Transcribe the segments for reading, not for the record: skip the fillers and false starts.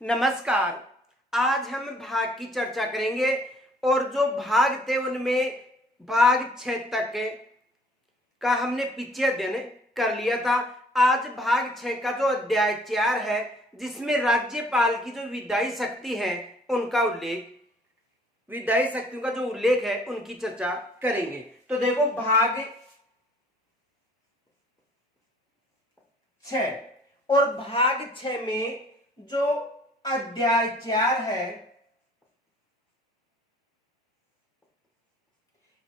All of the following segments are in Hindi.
नमस्कार। आज हम भाग की चर्चा करेंगे और जो भाग थे उनमें भाग 6 तक का हमने पीछे अध्ययन कर लिया था। आज भाग 6 का जो अध्याय 4 है जिसमें राज्यपाल की जो विधायी शक्ति है उनका उल्लेख, विधायी शक्तियों का जो उल्लेख है उनकी चर्चा करेंगे। तो देखो भाग 6 और भाग 6 में जो अध्याय 4 है,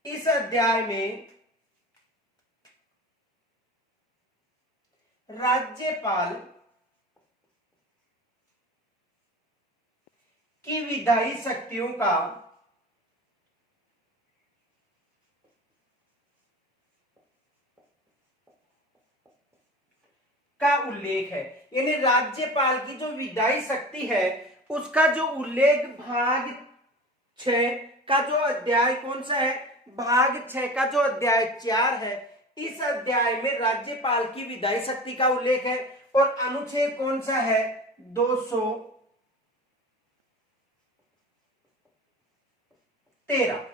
इस अध्याय में राज्यपाल की विधायी शक्तियों का उल्लेख है। यानी राज्यपाल की जो विधायी शक्ति है उसका जो उल्लेख भाग 6 का जो अध्याय कौन सा है, भाग 6 का जो अध्याय 4 है, इस अध्याय में राज्यपाल की विधायी शक्ति का उल्लेख है। और अनुच्छेद कौन सा है, 213।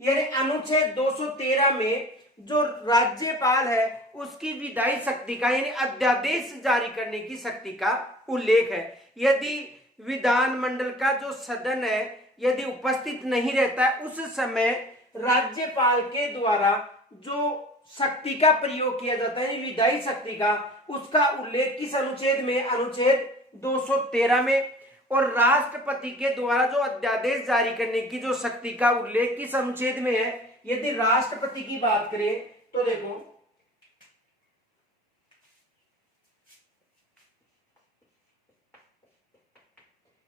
यानी अनुच्छेद 213 में जो राज्यपाल है उसकी विधायी शक्ति का यानी अध्यादेश जारी करने की शक्ति का उल्लेख है। यदि विधानमंडल का जो सदन है यदि उपस्थित नहीं रहता है उस समय राज्यपाल के द्वारा जो शक्ति का प्रयोग किया जाता है विधायी शक्ति का, उसका उल्लेख किस अनुच्छेद में, अनुच्छेद 213 में। और राष्ट्रपति के द्वारा जो अध्यादेश जारी करने की जो शक्ति का उल्लेख किस अनुच्छेद में है। यदि राष्ट्रपति की बात करें तो देखो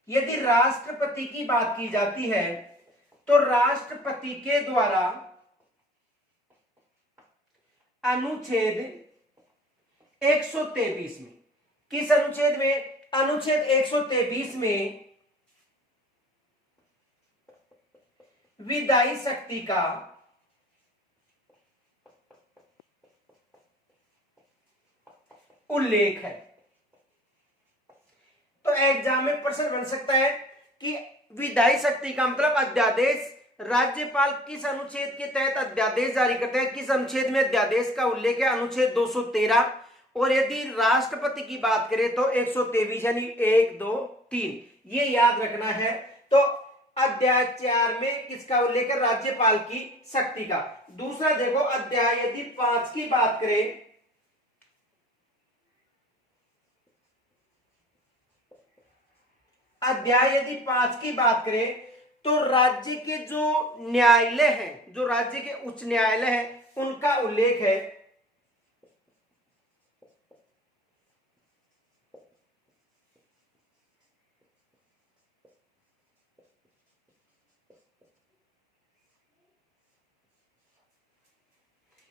यदि राष्ट्रपति की बात की जाती है तो राष्ट्रपति के द्वारा अनुच्छेद 133 में, किस अनुच्छेद में, अनुच्छेद 133 में विधायी शक्ति का उल्लेख है। तो एग्जाम में प्रश्न बन सकता है कि विधायी शक्ति का मतलब अध्यादेश, राज्यपाल किस अनुच्छेद के तहत अध्यादेश जारी करते हैं, किस अनुच्छेद में अध्यादेश का उल्लेख है, अनुच्छेद 213। और यदि राष्ट्रपति की बात करें तो 123 यानी 1 2 3, ये याद रखना है। तो अध्याय 4 में किसका उल्लेख है, राज्यपाल की शक्ति का। दूसरा देखो अध्याय यदि 5 की बात करें, अध्याय यदि 5 की बात करें तो राज्य के जो न्यायालय हैं, जो राज्य के उच्च न्यायालय हैं उनका उल्लेख है।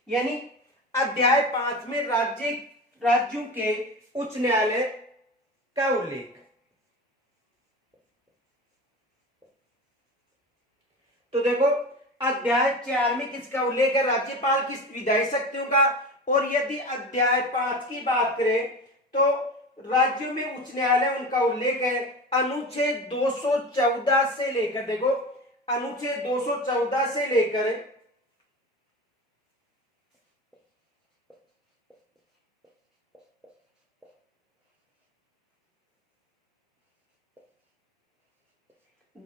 यानी अध्याय 5 में राज्यों के उच्च न्यायालय का उल्लेख। तो देखो अध्याय 4 में किसका उल्लेख है, राज्यपाल की विधायी शक्तियों का। और यदि अध्याय 5 की बात करें तो राज्यों में उच्च न्यायालय उनका उल्लेख है। अनुच्छेद 214 से लेकर, देखो अनुच्छेद 214 से लेकर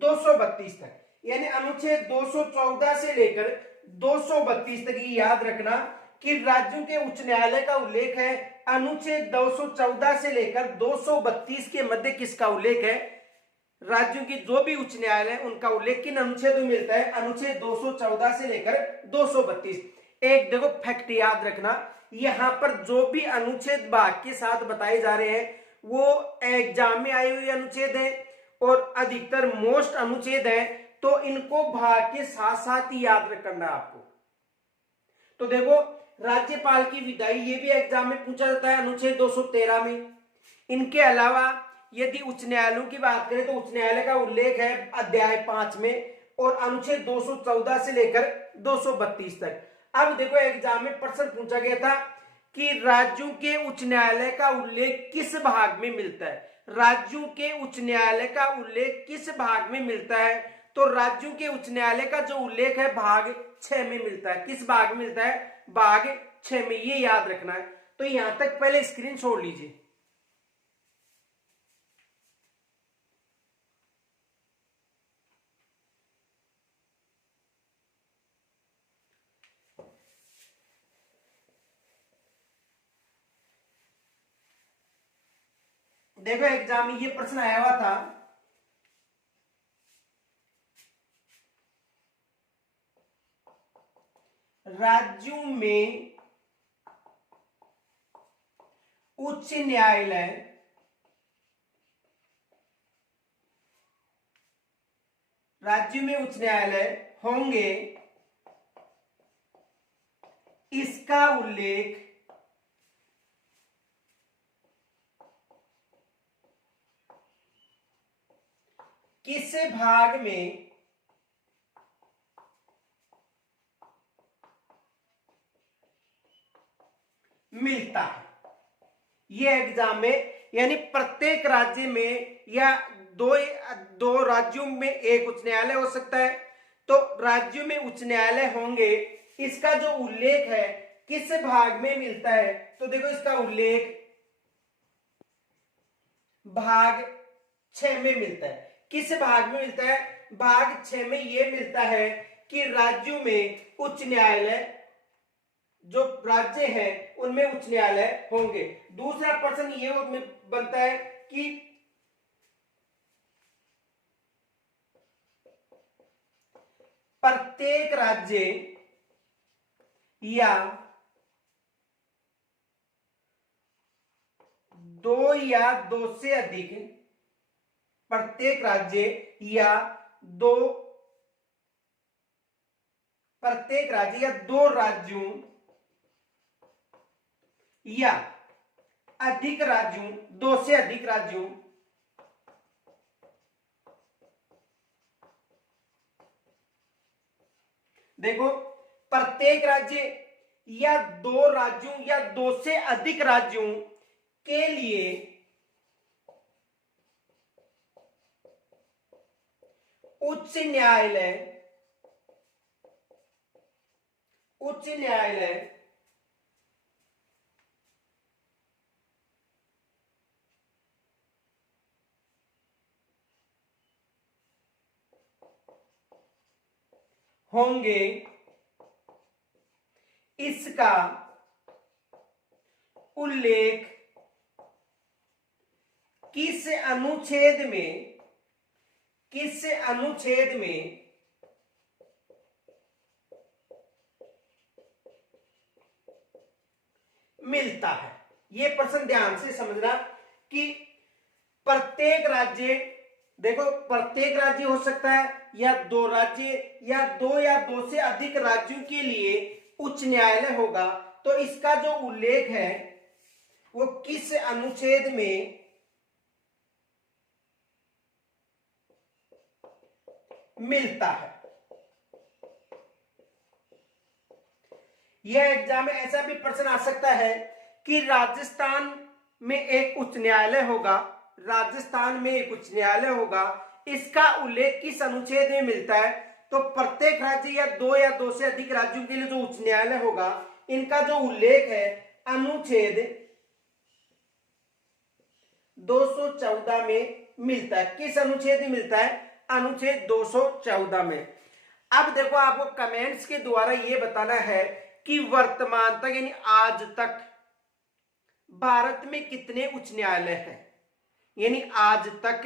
232 तक, यानी अनुच्छेद 214 से लेकर 232 तक, ये याद रखना कि राज्यों के उच्च न्यायालय का उल्लेख है। अनुच्छेद 214 से लेकर 232 के मध्य किसका उल्लेख है, राज्यों की जो भी उच्च न्यायालय उनका उल्लेख किन अनुच्छेद में मिलता है, अनुच्छेद 214 से लेकर 232। एक देखो फैक्ट याद रखना, यहां पर जो भी अनुच्छेद भाग के साथ बताए जा रहे हैं वो एग्जाम में आए हुए अनुच्छेद है और अधिकतर मोस्ट अनुच्छेद है, तो इनको भाग के साथ साथ ही याद रखना आपको। तो देखो राज्यपाल की विधायी, ये भी एग्जाम में पूछा जाता है अनुच्छेद 213 में। इनके अलावा यदि उच्च न्यायालयों की बात करें तो उच्च न्यायालय का उल्लेख है अध्याय 5 में और अनुच्छेद 214 से लेकर 232 तक। अब देखो एग्जाम में प्रश्न पूछा गया था कि राज्यों के उच्च न्यायालय का उल्लेख किस भाग में मिलता है। राज्यों के उच्च न्यायालय का उल्लेख किस भाग में मिलता है? तो राज्यों के उच्च न्यायालय का जो उल्लेख है भाग 6 में मिलता है। किस भाग में मिलता है? भाग 6 में, ये याद रखना है। तो यहां तक पहले स्क्रीन छोड़ लीजिए। देखो एग्जाम में ये प्रश्न आया हुआ था, राज्यों में उच्च न्यायालय होंगे, इसका उल्लेख किस भाग में मिलता है? ये एग्जाम में, यानी प्रत्येक राज्य में या दो राज्यों में एक उच्च न्यायालय हो सकता है, तो राज्यों में उच्च न्यायालय होंगे, इसका जो उल्लेख है किस भाग में मिलता है? तो देखो इसका उल्लेख भाग 6 में मिलता है। किस भाग में मिलता है? भाग 6 में यह मिलता है कि राज्यों में उच्च न्यायालय, जो राज्य हैं उनमें उच्च न्यायालय होंगे। दूसरा प्रश्न ये बनता है कि प्रत्येक राज्य या दो या दो से अधिक, प्रत्येक राज्य या दो राज्यों या अधिक राज्यों, दो से अधिक राज्यों देखो प्रत्येक राज्य या दो राज्यों या दो से अधिक राज्यों के लिए उच्च न्यायालय होंगे, इसका उल्लेख किस अनुच्छेद में मिलता है? यह प्रश्न ध्यान से समझना कि प्रत्येक राज्य, देखो प्रत्येक राज्य हो सकता है या दो राज्य या दो से अधिक राज्यों के लिए उच्च न्यायालय होगा, तो इसका जो उल्लेख है वो किस अनुच्छेद में मिलता है? यह एग्जाम में ऐसा भी प्रश्न आ सकता है कि राजस्थान में एक उच्च न्यायालय होगा, इसका उल्लेख किस अनुच्छेद में मिलता है? तो प्रत्येक राज्य या दो से अधिक राज्यों के लिए जो उच्च न्यायालय होगा, इनका जो उल्लेख है अनुच्छेद 214 में मिलता है। किस अनुच्छेद में मिलता है? अनुच्छेद 214 में। अब देखो आपको कमेंट्स के द्वारा यह बताना है कि वर्तमान तक यानी आज तक भारत में कितने उच्च न्यायालय हैं, यानी आज तक,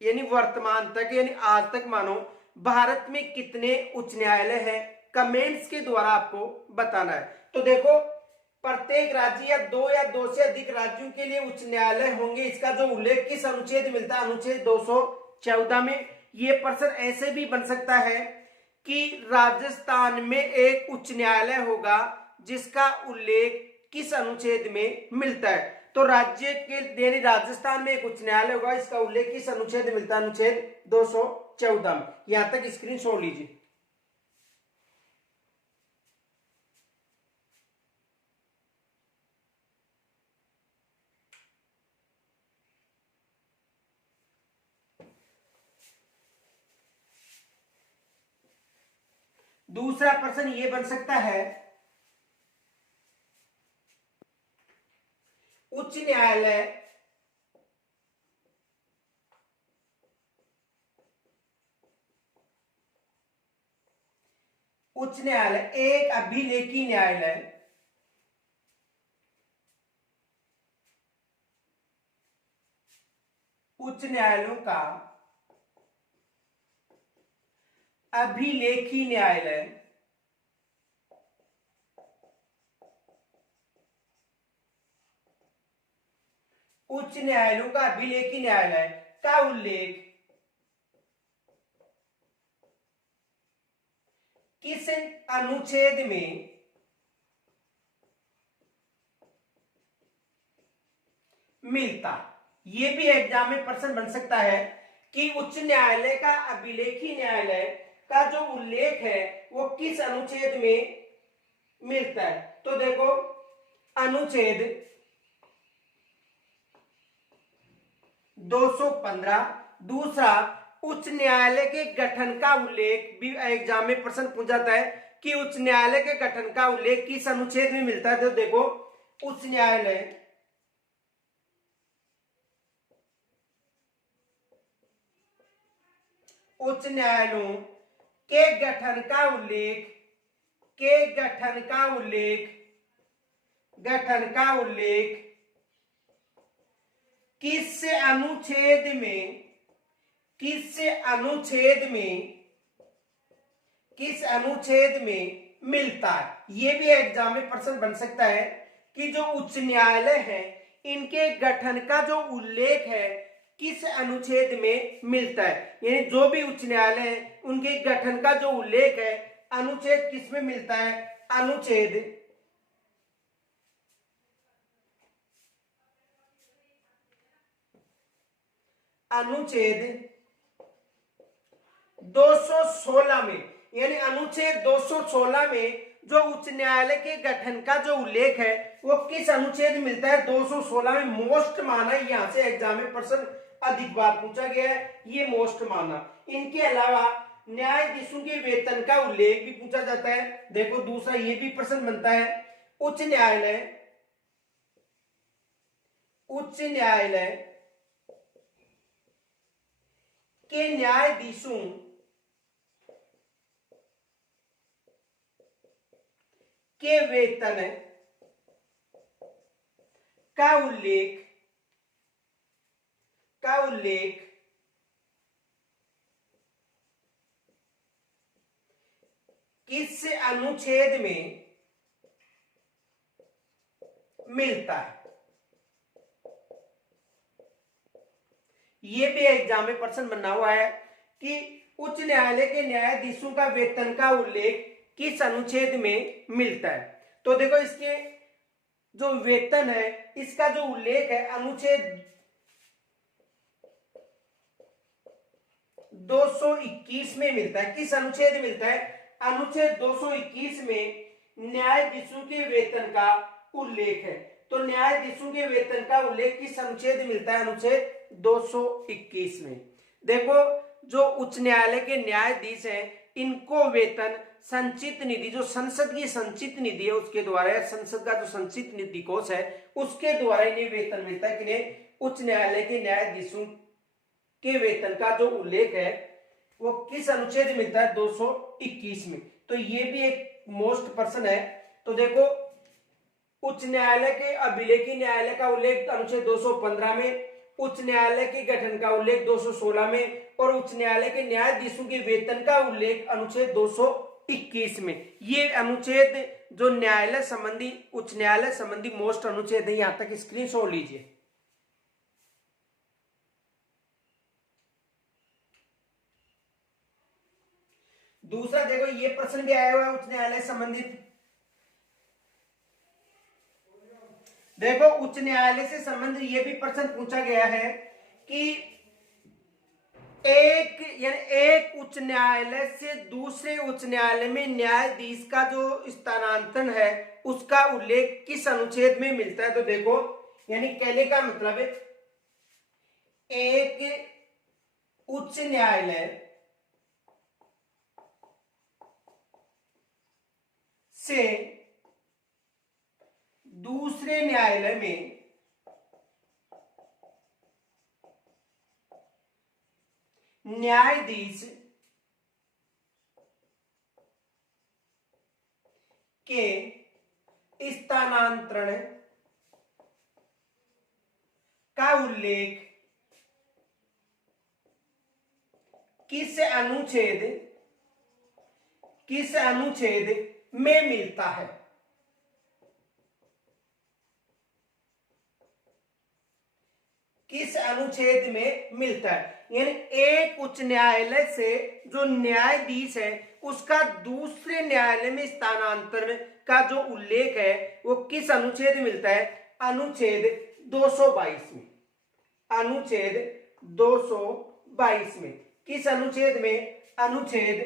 यानी वर्तमान तक, यानी आज तक मानो भारत में कितने उच्च न्यायालय हैं, कमेंट्स के द्वारा आपको बताना है। तो देखो प्रत्येक राज्य या दो से अधिक राज्यों के लिए उच्च न्यायालय होंगे, इसका जो उल्लेख किस अनुच्छेद में मिलता है? अनुच्छेद 214 में। यह प्रश्न ऐसे भी बन सकता है कि राजस्थान में एक उच्च न्यायालय होगा जिसका उल्लेख किस अनुच्छेद में मिलता है? तो राज्य के यानी राजस्थान में एक उच्च न्यायालय होगा, इसका उल्लेख किस अनुच्छेद में मिलता है? अनुच्छेद 214 में। यहां तक स्क्रीन छोड़ लीजिए। दूसरा प्रश्न ये बन सकता है, उच्च न्यायालय एक अभिलेखी न्यायालय उच्च न्यायालयों का अभिलेखी न्यायालय उच्च न्यायालयों का अभिलेखी न्यायालय का उल्लेख किस अनुच्छेद में मिलता। यह भी एग्जाम में प्रश्न बन सकता है कि उच्च न्यायालय का अभिलेखी न्यायालय का जो उल्लेख है वो किस अनुच्छेद में मिलता है। तो देखो, अनुच्छेद 215। दूसरा, उच्च न्यायालय के गठन का उल्लेख भी एग्जाम में प्रश्न पूछ जाता है कि उच्च न्यायालय के गठन का उल्लेख किस अनुच्छेद में मिलता है। तो देखो, उच्च न्यायालयों के गठन का उल्लेख किस अनुच्छेद में मिलता है। यह भी एग्जाम में प्रश्न बन सकता है कि जो उच्च न्यायालय है इनके गठन का जो उल्लेख है किस अनुच्छेद में मिलता है। यानी जो भी उच्च न्यायालय है उनके गठन का जो उल्लेख है अनुच्छेद किस में मिलता है, अनुच्छेद 216 में। यानी अनुच्छेद 216 में जो उच्च न्यायालय के गठन का जो उल्लेख है वो किस अनुच्छेद में मिलता है, 216 में। मोस्ट माना, यहां से एग्जाम में प्रश्न अधिक बार पूछा गया है, ये मोस्ट माना। इनके अलावा न्यायाधीशों के वेतन का उल्लेख भी पूछा जाता है। देखो, दूसरा ये भी प्रश्न बनता है, उच्च न्यायालय के न्यायाधीशों के वेतन का उल्लेख किस अनुच्छेद में मिलता है। यह भी एग्जाम में प्रश्न बना हुआ है कि उच्च न्यायालय के न्यायाधीशों का वेतन का उल्लेख किस अनुच्छेद में मिलता है। तो देखो, इसके जो वेतन है इसका जो उल्लेख है अनुच्छेद 221 में मिलता है। किस अनुच्छेद में मिलता है, अनुच्छेद 221 में न्यायाधीशों के वेतन का उल्लेख है। तो न्यायाधीशों के वेतन का उल्लेख किस अनुच्छेद में मिलता है, अनुच्छेद 221 में। देखो, जो उच्च न्यायालय के न्यायाधीश हैं इनको वेतन संचित निधि, जो संसद की संचित निधि है उसके द्वारा, संसद का जो संचित निधि कोष है उसके द्वारा इन्हें वेतन मिलता है। किन्हें, उच्च न्यायालय के न्यायाधीशों के वेतन का जो उल्लेख है वो किस अनुच्छेद में मिलता है, 221 में। तो ये भी एक मोस्ट प्रश्न है। तो देखो, उच्च न्यायालय के अभिलेखी न्यायालय का उल्लेख अनुच्छेद 215 में, उच्च न्यायालय के गठन का उल्लेख 216 में, और उच्च न्यायालय के न्यायाधीशों के वेतन का उल्लेख अनुच्छेद 221 में। ये अनुच्छेद जो न्यायालय संबंधी, उच्च न्यायालय संबंधी मोस्ट अनुच्छेद है, यहां तक स्क्रीनशॉट लीजिए। दूसरा देखो, ये प्रश्न भी आया हुआ है उच्च न्यायालय संबंधित। देखो, उच्च न्यायालय से संबंधित ये भी प्रश्न पूछा गया है कि एक उच्च न्यायालय से दूसरे उच्च न्यायालय में न्यायाधीश का जो स्थानांतरण है उसका उल्लेख किस अनुच्छेद में मिलता है। तो देखो, यानी कहने का मतलब है, एक उच्च न्यायालय से दूसरे न्यायालय में न्यायाधीश के स्थानांतरण का उल्लेख किस अनुच्छेद में मिलता है? किस अनुच्छेद में मिलता है? यानी एक उच्च न्यायालय से जो न्यायाधीश है उसका दूसरे न्यायालय में स्थानांतरण का जो उल्लेख है वो किस अनुच्छेद में मिलता है? अनुच्छेद 222 में। अनुच्छेद 222 में। किस अनुच्छेद में? अनुच्छेद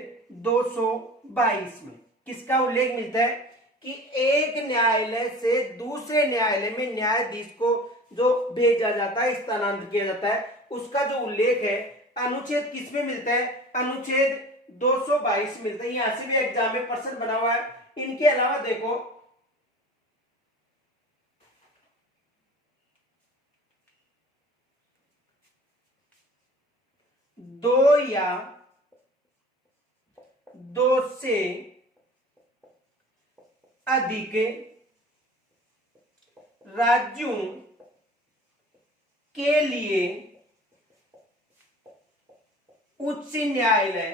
222 में किसका उल्लेख मिलता है कि एक न्यायालय से दूसरे न्यायालय में न्यायाधीश को जो भेजा जाता है, स्थानांतरित किया जाता है, उसका जो उल्लेख है अनुच्छेद किसमें मिलता है? अनुच्छेद 222 मिलता है। यहां से भी एग्जाम में प्रश्न बना हुआ है। इनके अलावा देखो दो या दो से अधिक राज्यों के लिए उच्च न्यायालय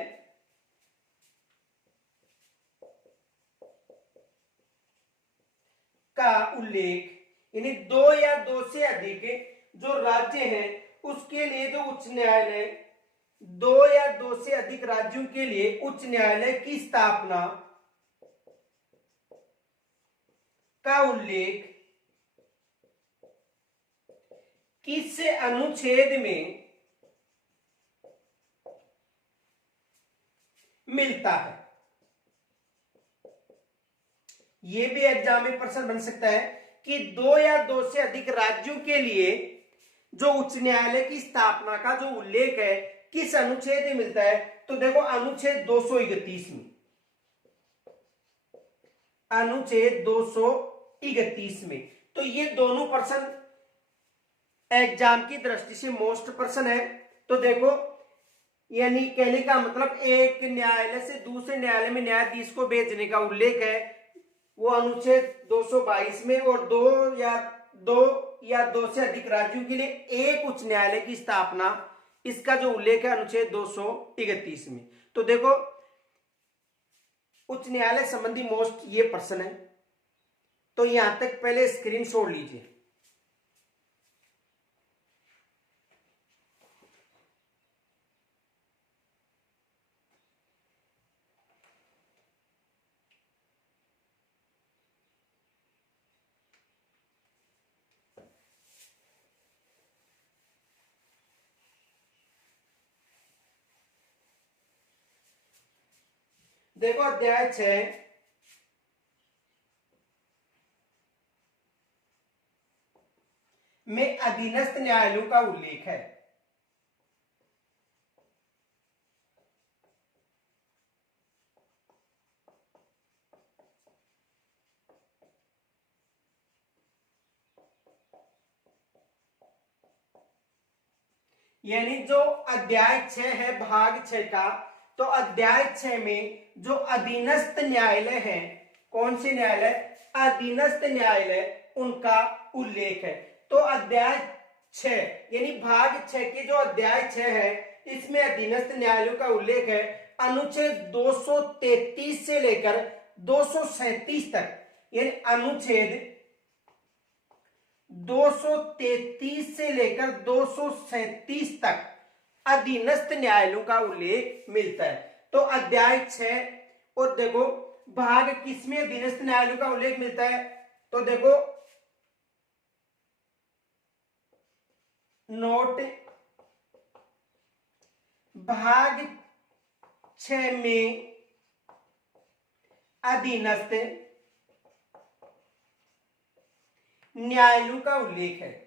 का उल्लेख, यानी दो या दो से अधिक जो राज्य हैं उसके लिए जो उच्च न्यायालय, दो या दो से अधिक राज्यों के लिए उच्च न्यायालय की स्थापना का उल्लेख किस अनुच्छेद में मिलता है? यह भी एग्जाम में प्रश्न बन सकता है कि दो या दो से अधिक राज्यों के लिए जो उच्च न्यायालय की स्थापना का जो उल्लेख है किस अनुच्छेद में मिलता है? तो देखो अनुच्छेद 231 में। अनुच्छेद 231 में। तो ये दोनों प्रश्न एग्जाम की दृष्टि से मोस्ट प्रश्न है। तो देखो यानी कहने का मतलब एक न्यायालय से दूसरे न्यायालय में न्यायाधीश को भेजने का उल्लेख है वो अनुच्छेद 222 में, और दो या दो से अधिक राज्यों के लिए एक उच्च न्यायालय की स्थापना, इसका जो उल्लेख है अनुच्छेद 231 में। तो देखो उच्च न्यायालय संबंधी मोस्ट ये प्रश्न है। तो यहां तक पहले स्क्रीनशॉट लीजिए। देखो अध्याय 6 में अधीनस्थ न्यायालयों का उल्लेख है। यानी जो अध्याय 6 है भाग 6 का, तो अध्याय 6 में जो अधीनस्थ न्यायालय है, कौन से न्यायालय? अधीनस्थ न्यायालय, उनका उल्लेख है। तो अध्याय 6 यानी भाग 6 के जो अध्याय 6 है इसमें अधीनस्थ न्यायालयों का उल्लेख है। अनुच्छेद 233 से लेकर 237 तक, यानी अनुच्छेद 233 से लेकर 237 तक अधीनस्थ न्यायालयों का उल्लेख मिलता है। तो अध्याय 6 और देखो भाग किसमें अधीनस्थ न्यायालयों का उल्लेख मिलता है? तो देखो नोट भाग 6 में अधीनस्थ न्यायालयों का उल्लेख है।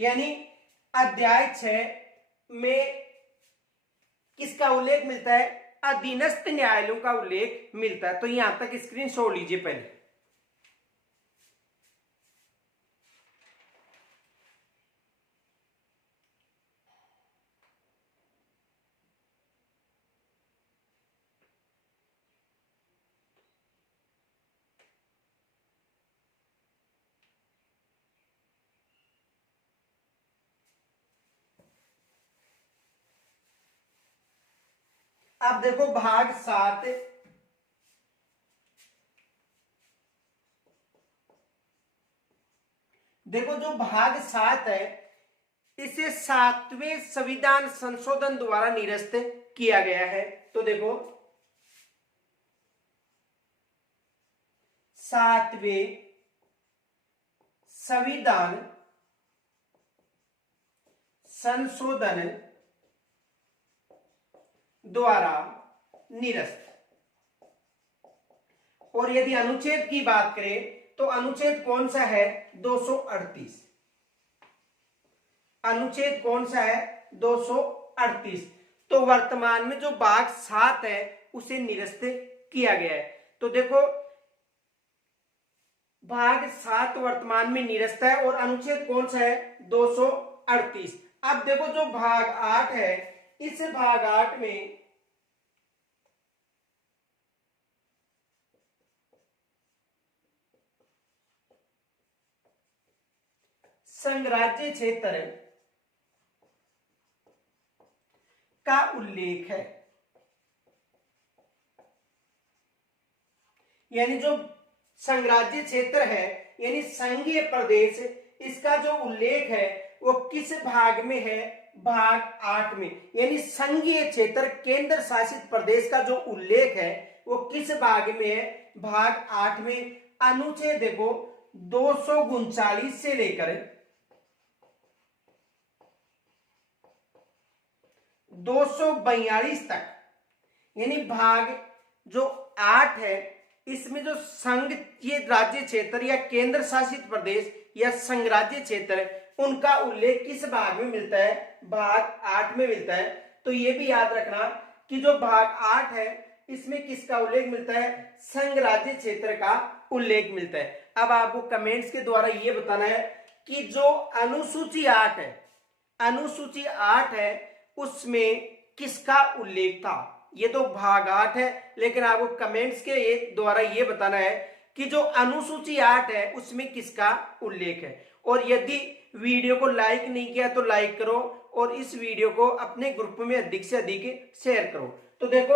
यानी अध्याय 6 में किसका उल्लेख मिलता है? अधीनस्थ न्यायालयों का उल्लेख मिलता है। तो यहां तक स्क्रीनशॉट लीजिए पहले। अब देखो भाग 7, देखो जो भाग 7 है इसे 7वें संविधान संशोधन द्वारा निरस्त किया गया है। तो देखो 7वें संविधान संशोधन द्वारा निरस्त। और यदि अनुच्छेद की बात करें तो अनुच्छेद कौन सा है? 238। अनुच्छेद कौन सा है? 238। तो वर्तमान में जो भाग 7 है उसे निरस्त किया गया है। तो देखो भाग 7 वर्तमान में निरस्त है और अनुच्छेद कौन सा है? 238। अब देखो जो भाग 8 है, इस भाग 8 में संघराज्य क्षेत्र का उल्लेख है। यानी जो संघराज्य क्षेत्र है यानी संघीय प्रदेश, इसका जो उल्लेख है वो किस भाग में है? भाग 8 में। यानी संघीय क्षेत्र केंद्र शासित प्रदेश का जो उल्लेख है वो किस भाग में है? भाग 8 में। अनुच्छेद देखो 239 से लेकर 242 तक, यानी भाग जो 8 है इसमें जो संघ ये राज्य क्षेत्र या केंद्र शासित प्रदेश या संघराज्य क्षेत्र है उनका उल्लेख किस भाग में मिलता है? भाग 8 में मिलता है। तो ये भी याद रखना कि जो भाग 8 है इसमें किसका उल्लेख मिलता है? संघ राज्य क्षेत्र का उल्लेख मिलता है। अब आपको कमेंट्स के द्वारा ये बताना है कि जो अनुसूची 8 है, अनुसूची 8 है उसमें किसका उल्लेख था? ये तो भाग 8 है, लेकिन आपको कमेंट्स के द्वारा ये बताना है कि जो अनुसूची 8 है उसमें किसका उल्लेख है। और यदि वीडियो को लाइक नहीं किया तो लाइक करो और इस वीडियो को अपने ग्रुप में अधिक से अधिक शेयर करो। तो देखो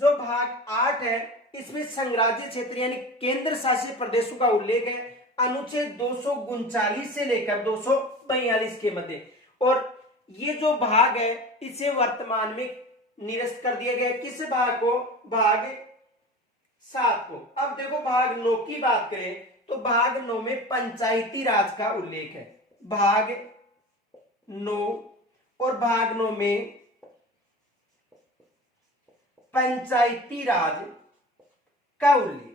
जो भाग 8 है इसमें संघराज्य क्षेत्र यानी केंद्र शासित प्रदेशों का उल्लेख है अनुच्छेद 239 से लेकर 242 के मध्य। और ये जो भाग है इसे वर्तमान में निरस्त कर दिया गया। किस भाग को? भाग 7 को। अब देखो भाग 9 की बात करें तो भाग 9 में पंचायती राज का उल्लेख है। भाग 9 और भाग 9 में पंचायती राज का उल्लेख।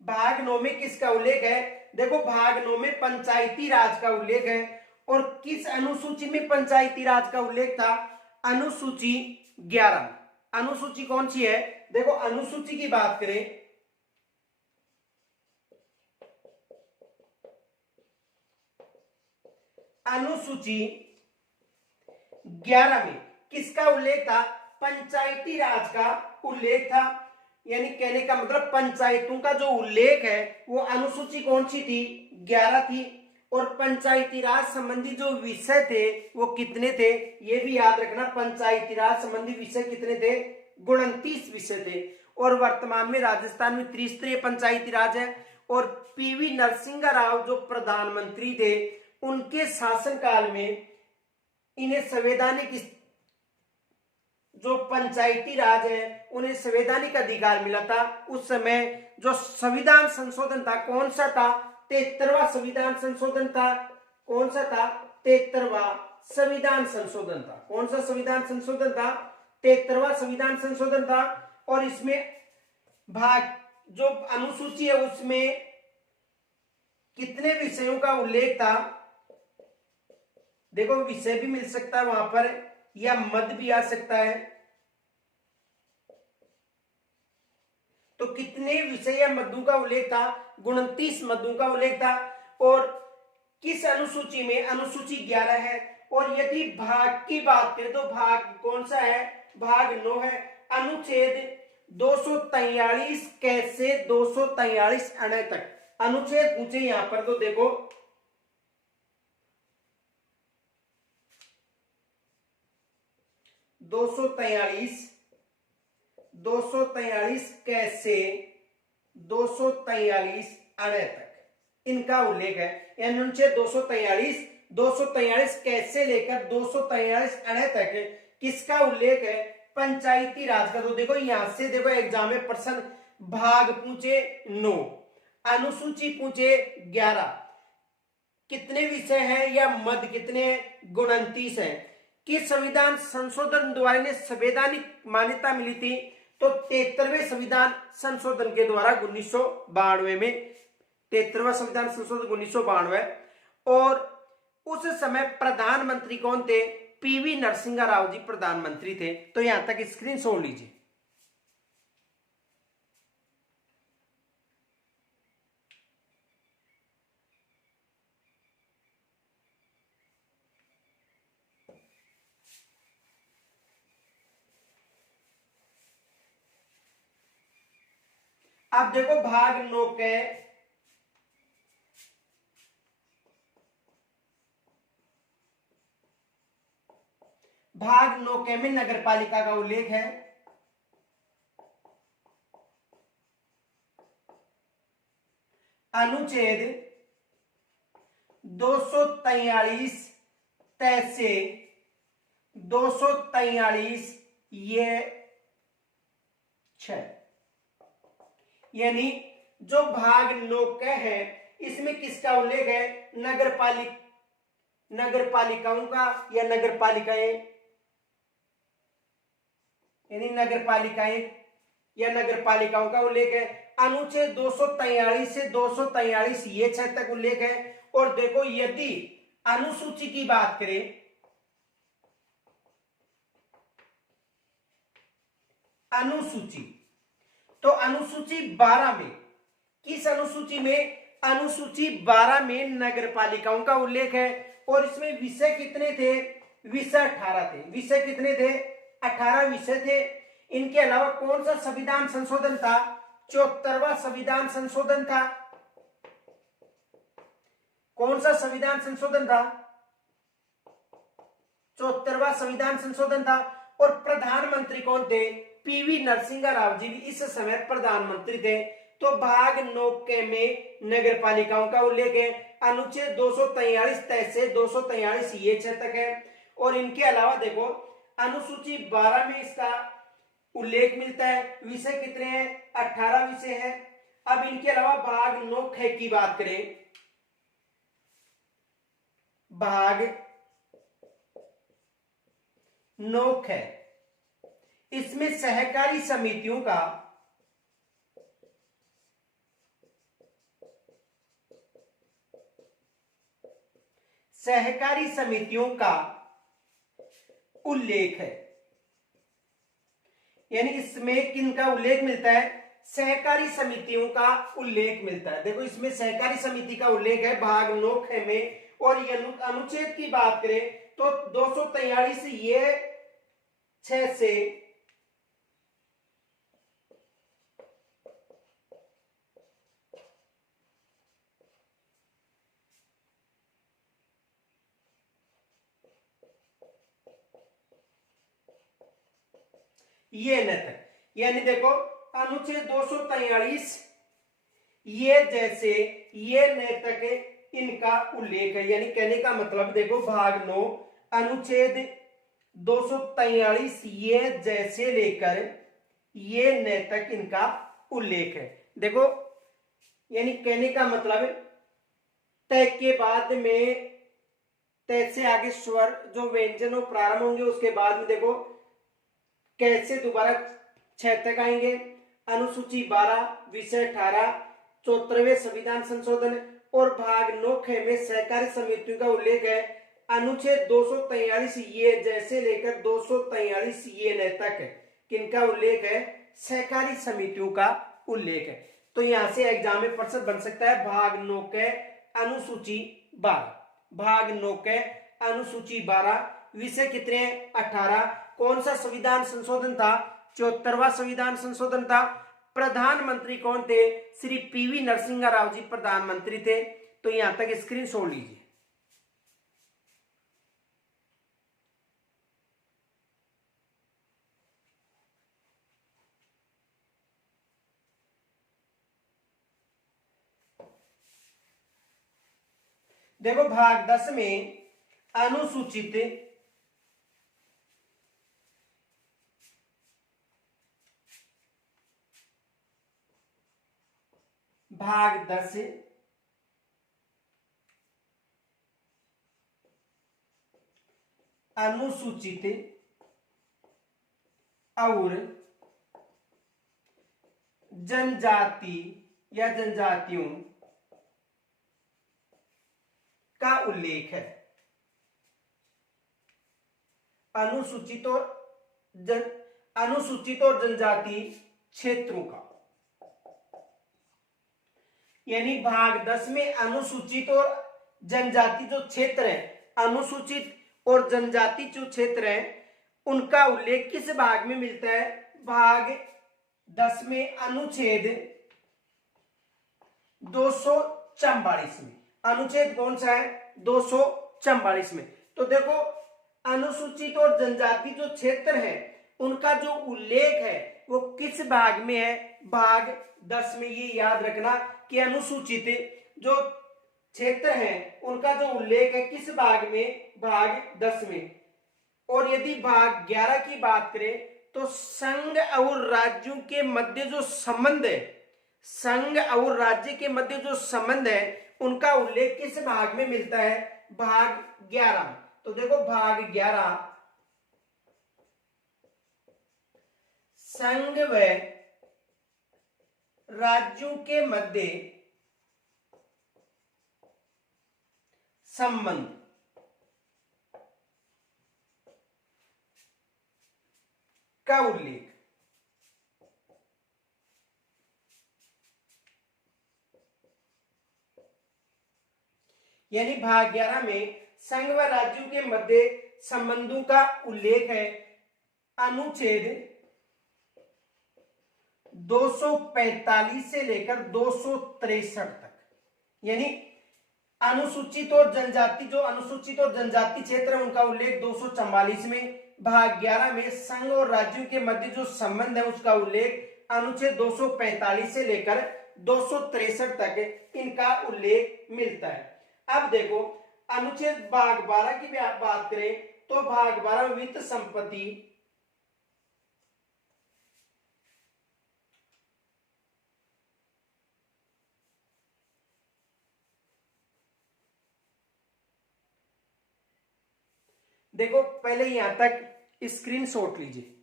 भाग 9 में किसका उल्लेख है? देखो भाग 9 में पंचायती राज का उल्लेख है। और किस अनुसूची में पंचायती राज का उल्लेख था? अनुसूची 11। अनुसूची कौन सी है? देखो अनुसूची की बात करें अनुसूची 11 में किसका उल्लेख था? पंचायती राज का उल्लेख था। यानी कहने का मतलब पंचायतों का जो उल्लेख है वो अनुसूची कौन सी थी? 11 थी। और पंचायती राज संबंधी जो विषय थे वो कितने थे? ये भी याद रखना, पंचायती राज संबंधी विषय कितने थे? 29 विषय थे। और वर्तमान में राजस्थान में त्रिस्तरीय पंचायती राज है। और पीवी नरसिंह राव जो प्रधानमंत्री थे उनके शासनकाल में इन्हें संवैधानिक जो पंचायती राज है उन्हें संवैधानिक अधिकार मिला था। उस समय जो संविधान संशोधन था कौन सा था? 73वां संविधान संशोधन था। कौन सा था? 73वां संविधान संशोधन था। कौन सा संविधान संशोधन था? 73वां संविधान संशोधन था। और इसमें भाग जो अनुसूची है उसमें कितने विषयों का उल्लेख था? देखो विषय भी मिल सकता है वहां पर, या मद भी आ सकता है। तो कितने विषय या मदों का उल्लेख था? 29 मदों का उल्लेख था। और किस अनुसूची में? अनुसूची 11 है। और यदि भाग की बात करें तो भाग कौन सा है? भाग 9 है। अनुच्छेद 243 कैसे 243 अण तक अनुच्छेद पूछे यहां पर, तो देखो 243 कैसे 243 अण तक इनका उल्लेख है। यानी अनुच्छेद 243 कैसे लेकर 243 अण तक किसका उल्लेख है? पंचायती राज का। तो देखो यहां से देखो एग्जाम में प्रश्न भाग पूछे 9, अनुसूची पूछे 11, कितने विषय हैं या मद कितने? 29 है। किस संविधान संशोधन द्वारा ने संवैधानिक मान्यता मिली थी? तो 73वें संविधान संशोधन के द्वारा 1992 में, 73वां संविधान संशोधन 1992। और उस समय प्रधानमंत्री कौन थे? पीवी नरसिंह राव जी प्रधानमंत्री थे। तो यहां तक स्क्रीनशॉट लीजिए। अब देखो भाग 9 के में नगर पालिका का उल्लेख है। अनुच्छेद 243 तय से 243 ये 6, यानी जो भाग 9 का है इसमें किसका उल्लेख है? नगर पालिकाओं का या नगर पालिकाएं, यानी नगर पालिकाएं या नगर पालिकाओं का उल्लेख है। अनुच्छेद 243 से 243 ये 6 तक उल्लेख है। और देखो यदि अनुसूची की बात करें, अनुसूची, तो अनुसूची 12 में, किस अनुसूची में? अनुसूची 12 में नगर पालिकाओं का उल्लेख है। और इसमें विषय कितने थे? विषय 18 थे। विषय कितने थे? 18 विषय थे। इनके अलावा कौन सा संविधान संशोधन था? 74वां संविधान संशोधन था। कौन सा संविधान संशोधन था? 74वां संविधान संशोधन था। और प्रधानमंत्री कौन थे? पीवी नरसिंह राव जी भी इस समय प्रधानमंत्री थे। तो भाग 9 के में नगर पालिकाओं का उल्लेख है। अनुच्छेद 243 तय से 243 ये 6 तक है। और इनके अलावा देखो अनुसूची 12 में इसका उल्लेख मिलता है। विषय कितने हैं? 18 विषय है। अब इनके अलावा भाग 9 ख की बात करें, भाग 9 ख, इसमें सहकारी समितियों का उल्लेख है। यानी इसमें किनका उल्लेख मिलता है? सहकारी समितियों का उल्लेख मिलता है। देखो इसमें सहकारी समिति का उल्लेख है भाग 9 ख में। और अनुच्छेद की बात करें तो 243 ये 6 से ये न तक, यानी देखो अनुच्छेद 243 ये जैसे ये न तक इनका उल्लेख है। यानी कहने का मतलब देखो भाग 9 अनुच्छेद 243 ये जैसे लेकर ये न तक इनका उल्लेख है। देखो यानी कहने का मतलब तय के बाद में, तय से आगे स्वर जो व्यंजन प्रारंभ होंगे उसके बाद में देखो कैसे दोबारा 6 तक आएंगे। अनुसूची 12 विषय 18 74वें संविधान संशोधन और भाग 9 में सहकारी समितियों का उल्लेख है। अनुच्छेद 243 ये जैसे लेकर 243 ये न तक किनका उल्लेख है? सहकारी समितियों का उल्लेख है। तो यहां से एग्जाम में प्रश्न बन सकता है भाग 9 के अनुसूची 12, भाग 9 के अनुसूची 12, विषय कितने हैं? 18। कौन सा संविधान संशोधन था? 74वां संविधान संशोधन था। प्रधानमंत्री कौन थे? श्री पीवी नरसिंह राव जी प्रधानमंत्री थे। तो यहां तक स्क्रीनशॉट लीजिए। देखो भाग 10 में अनुसूचित भाग 10 अनुसूचित और जनजाति या जनजातियों का उल्लेख है। अनुसूचित और जनजाति क्षेत्रों का, यानी भाग 10 में अनुसूचित और जनजाति जो क्षेत्र है, अनुसूचित और जनजाति जो क्षेत्र है उनका उल्लेख किस भाग में मिलता है? भाग 10 में अनुच्छेद 244 में। अनुच्छेद कौन सा है? 244 में। तो देखो अनुसूचित और जनजाति जो क्षेत्र है उनका जो उल्लेख है वो किस भाग में है? भाग 10 में। ये याद रखना कि अनुसूचित जो क्षेत्र है उनका जो उल्लेख है किस भाग में? भाग 10 में। और यदि भाग 11 की बात करें तो संघ और राज्यों के मध्य जो संबंध है, संघ और राज्य के मध्य जो संबंध है उनका उल्लेख किस भाग में मिलता है? भाग 11 में। तो देखो भाग 11 संघ व राज्यों के मध्य संबंध का उल्लेख। यानी भाग 11 में संघ व राज्यों के मध्य संबंधों का उल्लेख है अनुच्छेद 245 से लेकर 263 तक। यानी अनुसूचित और जनजाति जो अनुसूचित और जनजाति क्षेत्र है उनका उल्लेख 244 में। भाग 11 में संघ और राज्यों के मध्य जो संबंध है उसका उल्लेख अनुच्छेद 245 से लेकर 263 तक इनका उल्लेख मिलता है। अब देखो अनुच्छेद भाग 12 की बात करें तो भाग 12 में वित्त संपत्ति, देखो पहले यहां तक स्क्रीनशॉट लीजिए,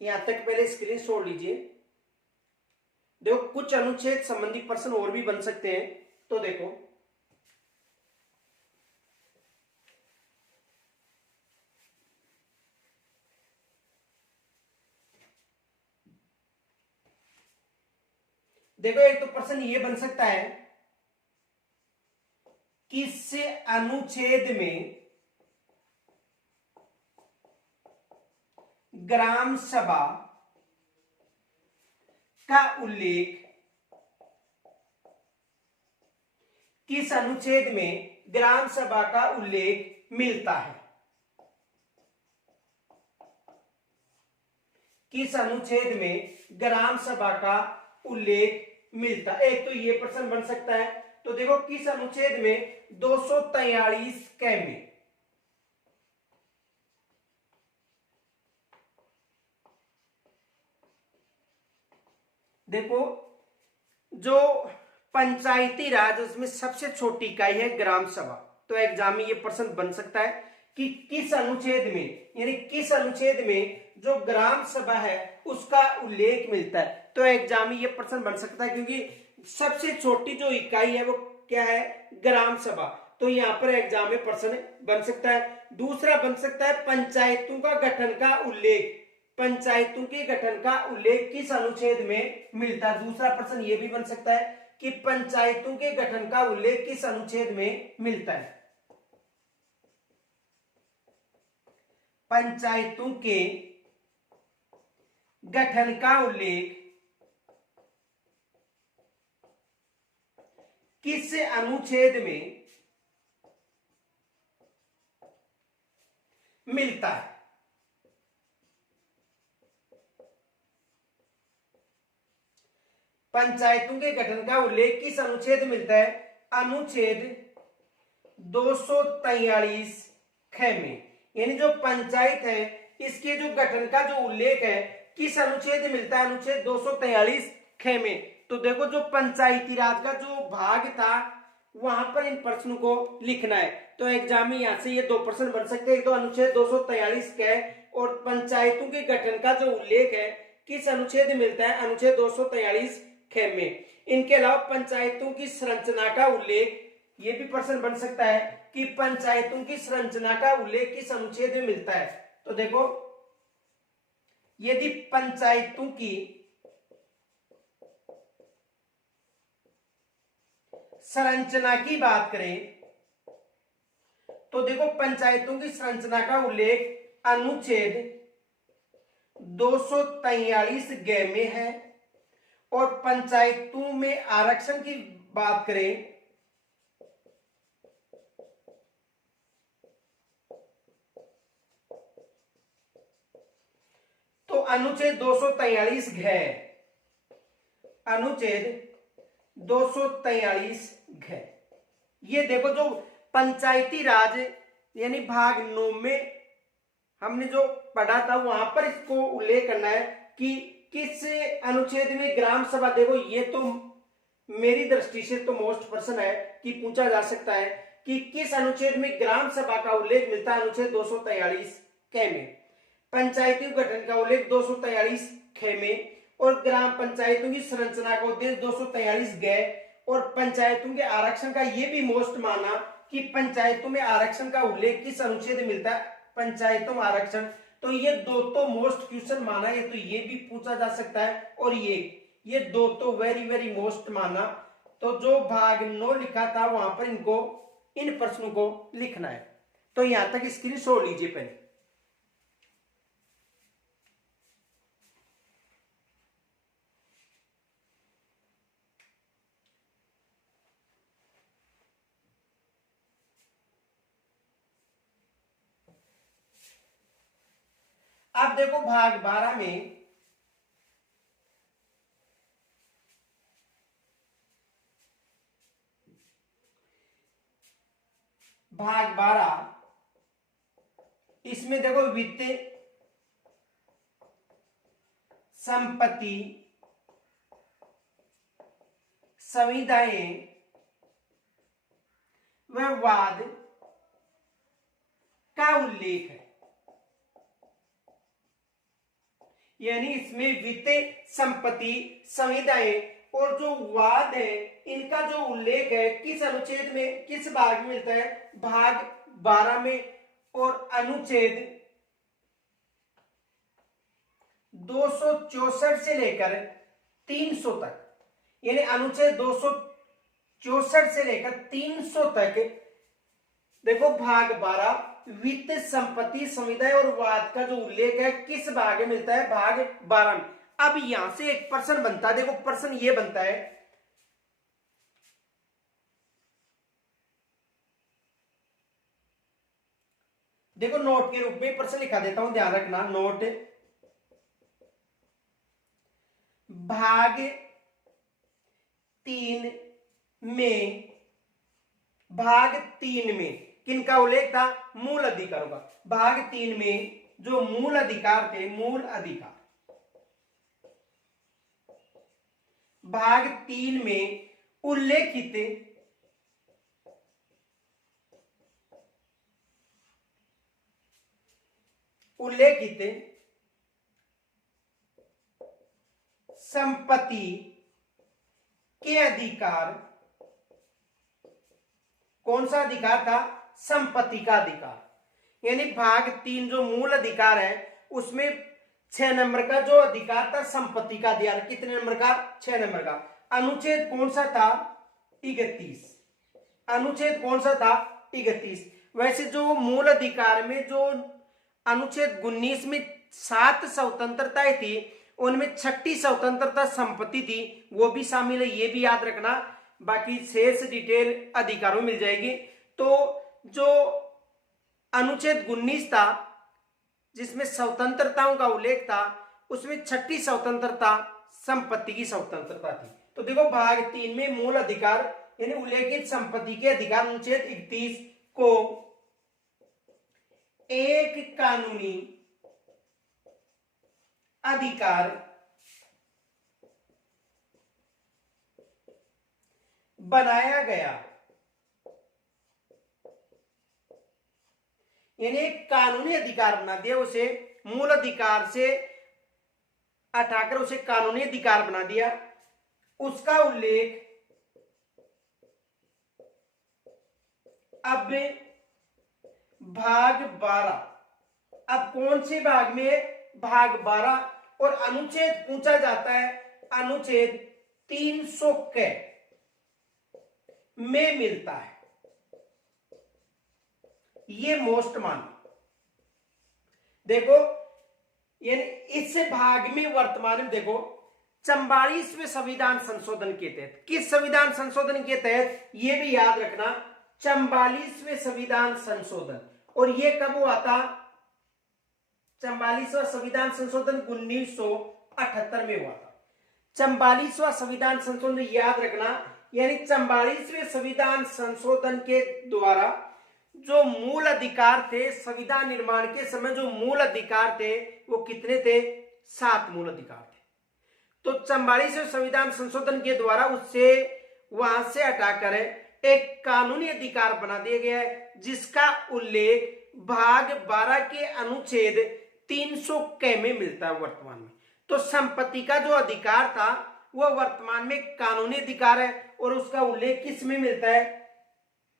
यहां तक पहले स्क्रीनशॉट लीजिए। देखो कुछ अनुच्छेद संबंधी प्रश्न और भी बन सकते हैं। तो देखो एक तो प्रश्न ये बन सकता है किस अनुच्छेद में ग्राम सभा का उल्लेख, किस अनुच्छेद में ग्राम सभा का उल्लेख मिलता है? किस अनुच्छेद में ग्राम सभा का उल्लेख मिलता है? एक तो ये प्रश्न बन सकता है। तो देखो किस अनुच्छेद में? 243 क में। देखो जो पंचायती राज उसमें सबसे छोटी इकाई है ग्राम सभा। तो एग्जाम में ये प्रश्न बन सकता है कि किस अनुच्छेद में, यानी किस अनुच्छेद में जो ग्राम सभा है उसका उल्लेख मिलता है। तो एग्जाम में ये प्रश्न बन सकता है क्योंकि सबसे छोटी जो इकाई है वो क्या है, ग्राम सभा। तो यहाँ पर एग्जाम में प्रश्न बन सकता है। दूसरा बन सकता है पंचायतों का गठन का उल्लेख, पंचायतों के गठन का उल्लेख किस अनुच्छेद में मिलता है। दूसरा प्रश्न ये भी बन सकता है कि पंचायतों के गठन का उल्लेख किस अनुच्छेद में मिलता है। पंचायतों के गठन का उल्लेख किस अनुच्छेद में मिलता है। पंचायतों के गठन का उल्लेख किस अनुच्छेद में मिलता है, अनुच्छेद 243 ख में। यानी जो पंचायत है इसके जो गठन का जो उल्लेख है किस अनुच्छेद में मिलता है, अनुच्छेद 243 ख में। तो देखो जो पंचायती राज का जो भाग था वहां पर इन प्रश्नों को लिखना है। तो एग्जाम में यहां से ये दो प्रश्न बन सकते हैं, एक तो अनुच्छेद 243 क और पंचायतों के गठन का जो उल्लेख है किस अनुच्छेद में मिलता है, अनुच्छेद 243 ख में। इनके अलावा पंचायतों की संरचना का उल्लेख, ये भी प्रश्न बन सकता है कि पंचायतों की संरचना का उल्लेख किस अनुच्छेद में मिलता है। तो देखो यदि पंचायतों की संरचना की बात करें तो देखो पंचायतों की संरचना का उल्लेख अनुच्छेद 243 ग में है। और पंचायतों में आरक्षण की बात करें तो अनुच्छेद 243 घ, अनुच्छेद 243 घ। ये देखो जो पंचायती राज यानी भाग 9 में हमने जो पढ़ा था वहां पर इसको उल्लेख करना है कि किस अनुच्छेद में ग्राम सभा। देखो ये तो मेरी दृष्टि से तो मोस्ट प्रश्न है कि पूछा जा सकता है कि किस अनुच्छेद में ग्राम सभा का उल्लेख मिलता है, अनुच्छेद 243 क में। पंचायती गठन का उल्लेख 243 ख में और ग्राम पंचायतों की संरचना का उद्देश्य 243 ग। और पंचायतों के आरक्षण का ये भी मोस्ट माना कि पंचायतों में आरक्षण का उल्लेख किस अनुच्छेद में मिलता है, पंचायतों में आरक्षण। तो ये दो तो मोस्ट क्वेश्चन माना है, तो ये भी पूछा जा सकता है। और ये दो तो वेरी वेरी मोस्ट माना। तो जो भाग 9 लिखा था वहां पर इनको इन प्रश्नों को लिखना है। तो यहां तक स्क्रीनशॉट लीजिए पहले। अब देखो भाग 12 में भाग 12 इसमें देखो वित्तीय संपत्ति संविदाएं व वाद का उल्लेख है। यानी इसमें वित्तीय संपत्ति संविदाएं और जो वाद है इनका जो उल्लेख है किस अनुच्छेद में, किस भाग में मिलता है, भाग 12 में। और अनुच्छेद 264 से लेकर 300 तक, यानी अनुच्छेद 264 से लेकर 300 तक देखो भाग 12 वित्त संपत्ति संविदाएं और वाद का जो उल्लेख है किस भाग में मिलता है, भाग 12 में। अब यहां से एक प्रश्न बनता है, देखो प्रश्न ये बनता है देखो नोट के रूप में प्रश्न लिखा देता हूं, ध्यान रखना। नोट भाग 3 में, भाग 3 में किनका उल्लेख था, मूल अधिकारों का। भाग 3 में जो मूल अधिकार थे, मूल अधिकार, भाग 3 में उल्लेखित संपत्ति के अधिकार, कौन सा अधिकार था? संपत्ति का अधिकार। यानी भाग 3 जो मूल अधिकार है उसमें 6 नंबर का जो अधिकार था संपत्ति का अधिकार, कितने नंबर का? 6 नंबर का। अनुच्छेद कौन सा था? 31। अनुच्छेद कौन सा था? 31। वैसे जो मूल अधिकार में जो अनुच्छेद 19 में 7 स्वतंत्रताएं थी, उनमें 6ठी स्वतंत्रता संपत्ति थी, वो भी शामिल है, ये भी याद रखना। बाकी शेष डिटेल अधिकारों में मिल जाएगी। तो जो अनुच्छेद 19 था जिसमें स्वतंत्रताओं का उल्लेख था, उसमें 6ठी स्वतंत्रता संपत्ति की स्वतंत्रता थी। तो देखो भाग 3 में मूल अधिकार यानी उल्लेखित संपत्ति के अधिकार अनुच्छेद 31 को एक कानूनी अधिकार बनाया गया, यानी एक कानूनी अधिकार बना दिया, उसे मूल अधिकार से हटाकर उसे कानूनी अधिकार बना दिया। उसका उल्लेख अब भाग 12, अब कौन से भाग में? भाग 12। और अनुच्छेद पूछा जाता है अनुच्छेद 300 के में मिलता है, ये मोस्ट मान। देखो यानी इस भाग में वर्तमान में देखो 44वें संविधान संशोधन के तहत, किस संविधान संशोधन के तहत? ये भी याद रखना, 44वें संविधान संशोधन। और ये कब हुआ था? 44वां संविधान संशोधन 1978 में हुआ था। 44वां संविधान संशोधन याद रखना, यानी 44वें संविधान संशोधन के द्वारा जो मूल अधिकार थे, संविधान निर्माण के समय जो मूल अधिकार थे वो कितने थे? 7 मूल अधिकार थे। तो 44वें संविधान संशोधन के द्वारा उससे वहां से हटाकर एक कानूनी अधिकार बना दिया गया है, जिसका उल्लेख भाग 12 के अनुच्छेद 300 के में मिलता है वर्तमान में। तो संपत्ति का जो अधिकार था वह वर्तमान में कानूनी अधिकार है और उसका उल्लेख किस में मिलता है?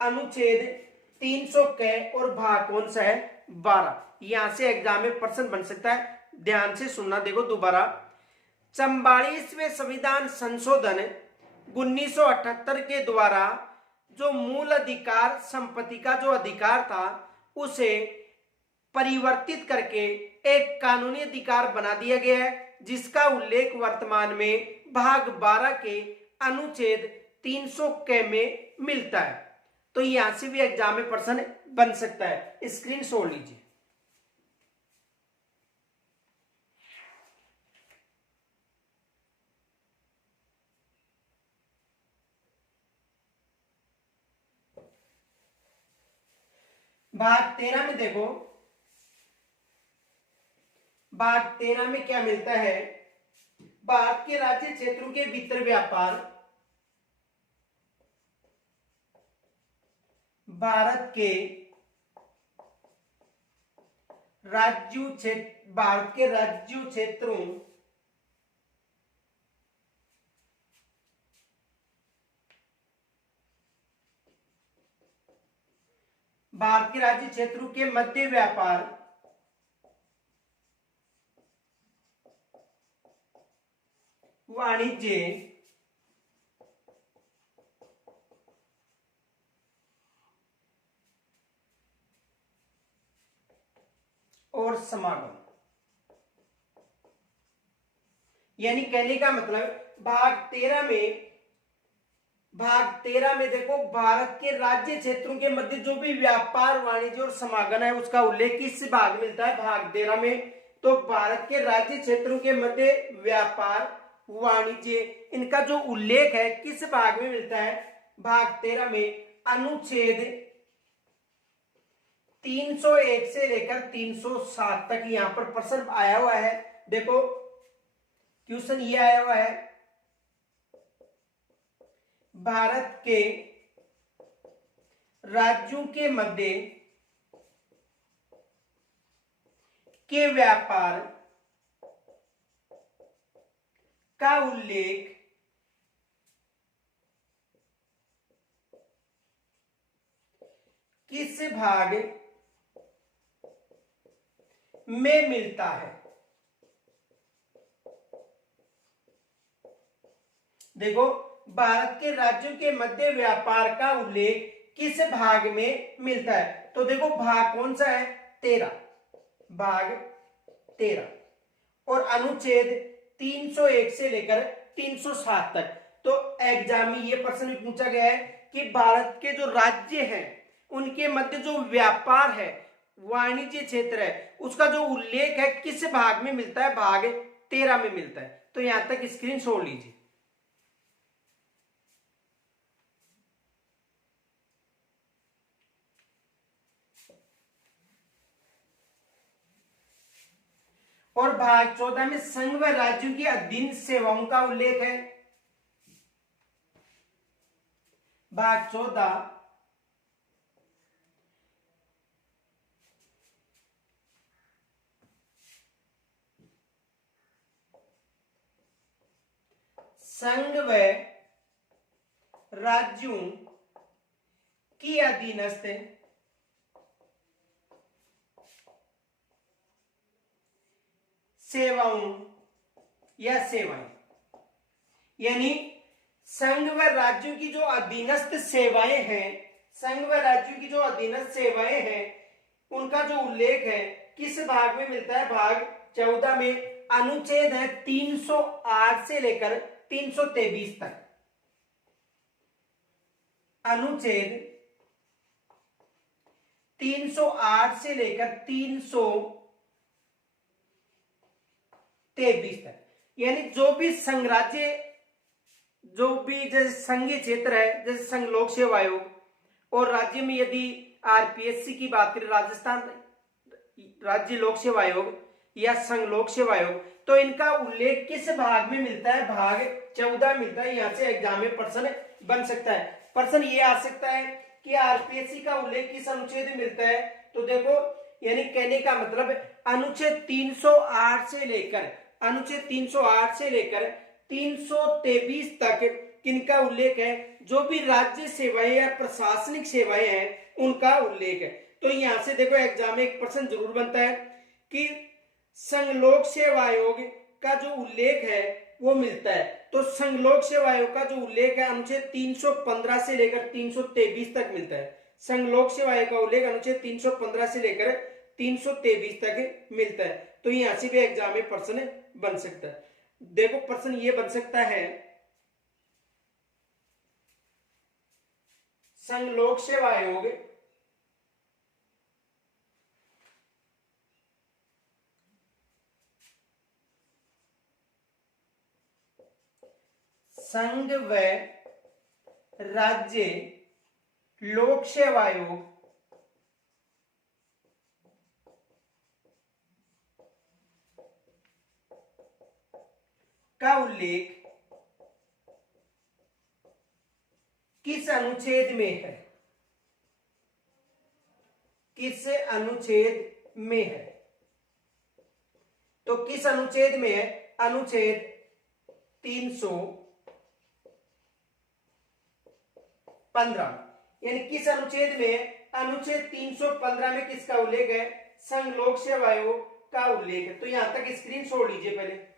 अनुच्छेद 300 के, और भाग कौन सा है? 12। यहां से एग्जाम में प्रश्न बन सकता है, ध्यान से सुनना। देखो दोबारा, 44वें संविधान संशोधन 1978 के द्वारा जो मूल अधिकार संपत्ति का जो अधिकार था उसे परिवर्तित करके एक कानूनी अधिकार बना दिया गया है, जिसका उल्लेख वर्तमान में भाग 12 के अनुच्छेद 300 के में मिलता है। तो यहां से भी एग्जाम में प्रश्न बन सकता है, स्क्रीनशॉट लीजिए। भाग 13 में देखो, भाग 13 में क्या मिलता है? भारत के राज्य क्षेत्रों के भीतर व्यापार, भारत के राज्यों क्षेत्रों भारत के राज्य क्षेत्रों के मध्य व्यापार, वाणिज्य और समागम। यानी कहने का मतलब भाग 13 में देखो भारत के राज्य क्षेत्रों के मध्य जो भी व्यापार वाणिज्य और समागम है उसका उल्लेख किस भाग मिलता है? भाग 13 में। तो भारत के राज्य क्षेत्रों के मध्य व्यापार वाणिज्य, इनका जो उल्लेख है किस भाग में मिलता है? भाग 13 में, अनुच्छेद 301 से लेकर 307 तक। यहां पर प्रश्न आया हुआ है, देखो क्वेश्चन ये आया हुआ है, भारत के राज्यों के मध्य के व्यापार का उल्लेख किस भाग में मिलता है। देखो, भारत के राज्यों के मध्य व्यापार का उल्लेख किस भाग में मिलता है। तो देखो भाग कौन सा है, 13, भाग 13 और अनुच्छेद 301 से लेकर 307 तक। तो एग्जाम में ये प्रश्न भी पूछा गया है कि भारत के जो राज्य हैं उनके मध्य जो व्यापार है, वाणिज्य क्षेत्र है, उसका जो उल्लेख है किस भाग में मिलता है, भाग 13 में मिलता है। तो यहां तक स्क्रीन छोड़ लीजिए। और भाग 14 में संघ व राज्यों की अधीन सेवाओं का उल्लेख है। भाग 14 संघ व राज्यों की अधीनस्थ सेवाओं या सेवाएं, यानी संघ व राज्यों की जो अधीनस्थ सेवाएं हैं, संघ व राज्यों की जो अधीनस्थ सेवाएं हैं उनका जो उल्लेख है किस भाग में मिलता है, भाग 14 में। अनुच्छेद है 308 से लेकर 323 तक। अनुच्छेद 308 से लेकर 323 तक, यानी जो भी संघ राज्य, जो भी जैसे संघीय क्षेत्र है, जैसे संघ लोक सेवा आयोग, और राज्य में यदि आरपीएससी की बात करें, राजस्थान राज्य लोक सेवा आयोग या संघ लोक सेवा आयोग, तो इनका उल्लेख किस भाग में मिलता है, भाग 14 मिलता है। यहां से एग्जाम में प्रश्न बन सकता है। प्रश्न ये आ सकता है कि आरपीएससी का उल्लेख किस अनुच्छेद में मिलता है। तो देखो, यानी कहने का मतलब अनुच्छेद 308 से लेकर 323 तक किनका उल्लेख है, जो भी राज्य सेवाएं या प्रशासनिक सेवाएं हैं उनका उल्लेख है। तो यहां से देखो एग्जाम में एक प्रश्न जरूर बनता है कि संघ लोक सेवा आयोग का जो उल्लेख है वो मिलता है। तो संघ लोक सेवा आयोग का जो उल्लेख है अनुच्छेद 315 से लेकर 323 तक मिलता है। संघ लोक सेवा आयोग का उल्लेख अनुच्छेद 315 से लेकर 323 तक मिलता है। तो यहां से भी एग्जाम में प्रश्न बन सकता है। देखो प्रश्न ये बन सकता है, संघ लोक सेवा आयोग संघ व राज्य लोक सेवा आयोग का उल्लेख किस अनुच्छेद में है, किस अनुच्छेद में है। तो किस अनुच्छेद में है, अनुच्छेद 315, यानी किस अनुच्छेद में है, अनुच्छेद 315 में किसका उल्लेख है, संघ लोक सेवा आयोग का उल्लेख है। तो यहां तक स्क्रीन छोड़ लीजिए पहले।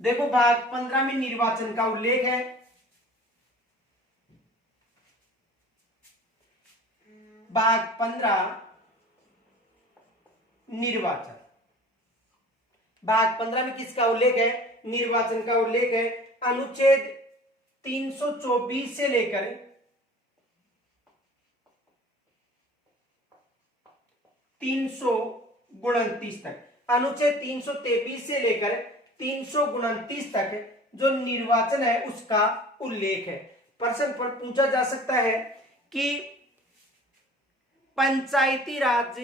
देखो भाग 15 में निर्वाचन का उल्लेख है। भाग 15 निर्वाचन, भाग 15 में किसका उल्लेख है, निर्वाचन का उल्लेख है। अनुच्छेद 324 से लेकर 329 तक, अनुच्छेद 323 से लेकर 329 तक जो निर्वाचन है उसका उल्लेख है। प्रश्न पर पूछा जा सकता है कि पंचायती राज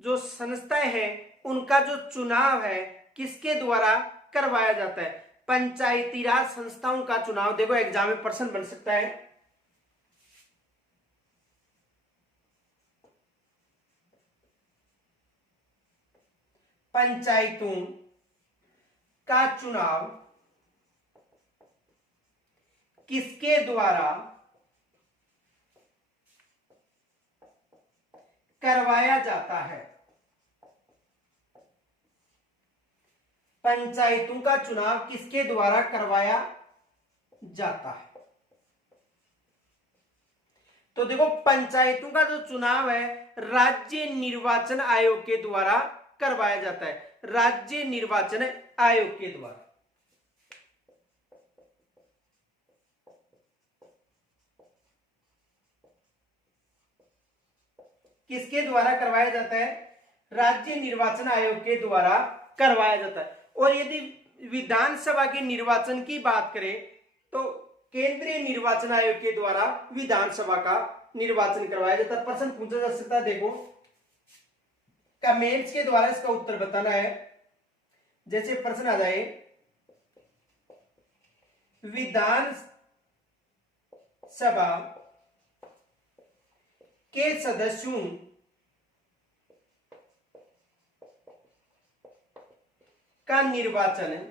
जो संस्थाएं हैं उनका जो चुनाव है किसके द्वारा करवाया जाता है। पंचायती राज संस्थाओं का चुनाव, देखो एग्जाम में प्रश्न बन सकता है, पंचायतों का चुनाव किसके द्वारा करवाया जाता है? पंचायतों का चुनाव किसके द्वारा करवाया जाता है? तो देखो, पंचायतों का जो चुनाव है राज्य निर्वाचन आयोग के द्वारा करवाया जाता है, राज्य निर्वाचन आयोग के द्वारा। किसके द्वारा करवाया जाता है? राज्य निर्वाचन आयोग के द्वारा करवाया जाता है। और यदि विधानसभा के निर्वाचन की बात करें तो केंद्रीय निर्वाचन आयोग के द्वारा विधानसभा का निर्वाचन करवाया जाता है। प्रश्न पूछा जा सकता है, देखो कमेंट्स के द्वारा इसका उत्तर बताना है। जैसे प्रश्न आ जाए, विधानसभा के सदस्यों का निर्वाचन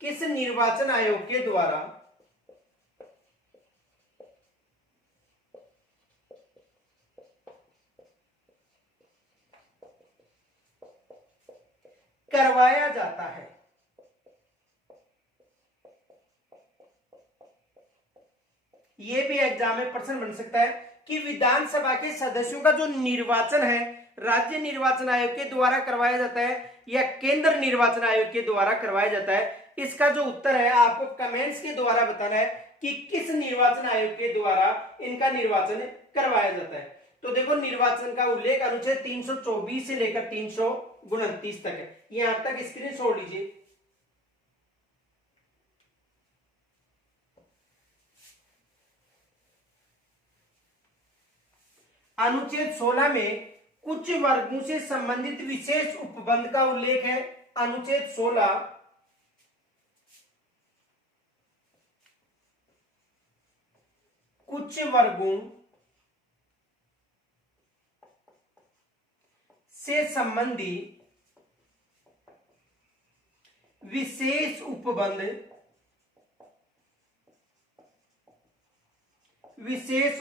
किस निर्वाचन आयोग के द्वारा करवाया जाता है? यह भी एग्जाम में प्रश्न बन सकता है कि विधानसभा के सदस्यों का जो निर्वाचन है राज्य निर्वाचन आयोग के द्वारा करवाया जाता है या केंद्र निर्वाचन आयोग के द्वारा करवाया जाता है। इसका जो उत्तर है आपको कमेंट्स के द्वारा बताना है कि किस निर्वाचन आयोग के द्वारा इनका निर्वाचन करवाया जाता है। तो देखो, निर्वाचन का उल्लेख अनुच्छेद 324 से लेकर 329 तक है। यहां तक स्क्रीन छोड़ लीजिए। अनुच्छेद 16 में कुछ वर्गों से संबंधित विशेष उपबंध का उल्लेख है। अनुच्छेद 16 कुछ वर्गों से संबंधित विशेष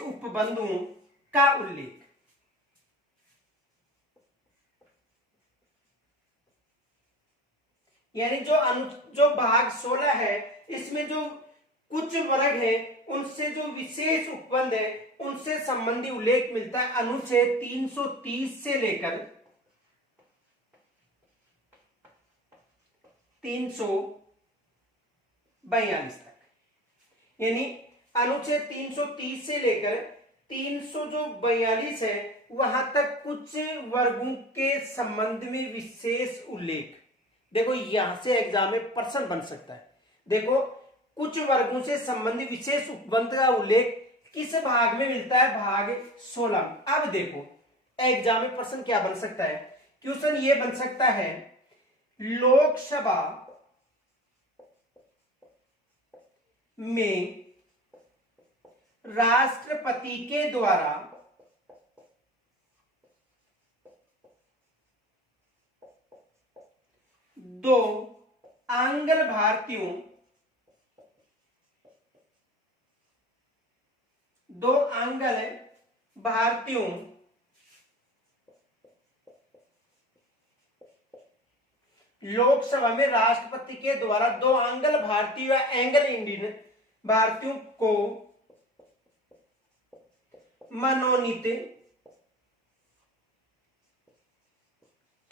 उपबंधों का उल्लेख। यानी जो भाग 16 है इसमें जो कुछ वर्ग है उनसे जो विशेष उपबंध है उनसे संबंधी उल्लेख मिलता है अनुच्छेद 330 से लेकर 342 तक। यानी अनुच्छेद 330 से लेकर 342 है वहां तक कुछ वर्गों के संबंध में विशेष उल्लेख। देखो, यहां से एग्जाम में प्रश्न बन सकता है। देखो, कुछ वर्गों से संबंधित विशेष उपबंध का उल्लेख किस भाग में मिलता है? भाग 16। अब देखो एग्जाम में प्रश्न क्या बन सकता है। क्वेश्चन ये बन सकता है, लोकसभा में राष्ट्रपति के द्वारा दो आंग्ल भारतीयों लोकसभा में राष्ट्रपति के द्वारा दो आंग्ल भारतीय या एंग्लो इंडियन भारतीयों को मनोनीत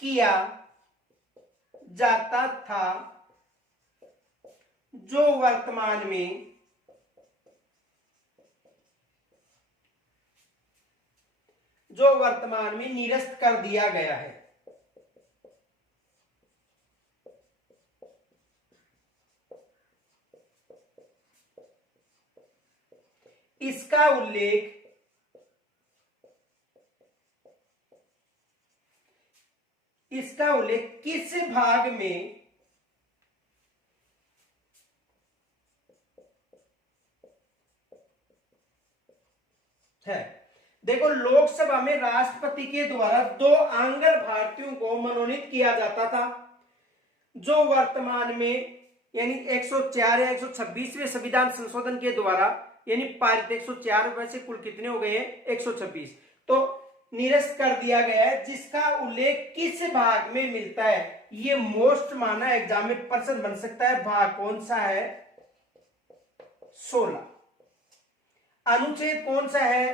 किया जाता था, जो वर्तमान में निरस्त कर दिया गया है। इसका उल्लेख किस भाग है। देखो, लोकसभा में राष्ट्रपति के द्वारा 2 आंगन भारतीयों को मनोनीत किया जाता था, जो वर्तमान में यानी 104 या 126वें संविधान संशोधन के द्वारा यानी पारित 104 में से कुल कितने हो गए हैं, 126, तो निरस्त कर दिया गया है, जिसका उल्लेख किस भाग में मिलता है। ये मोस्ट माना एग्जाम में प्रश्न बन सकता है। भाग कौन सा है, 16। अनुच्छेद कौन सा है,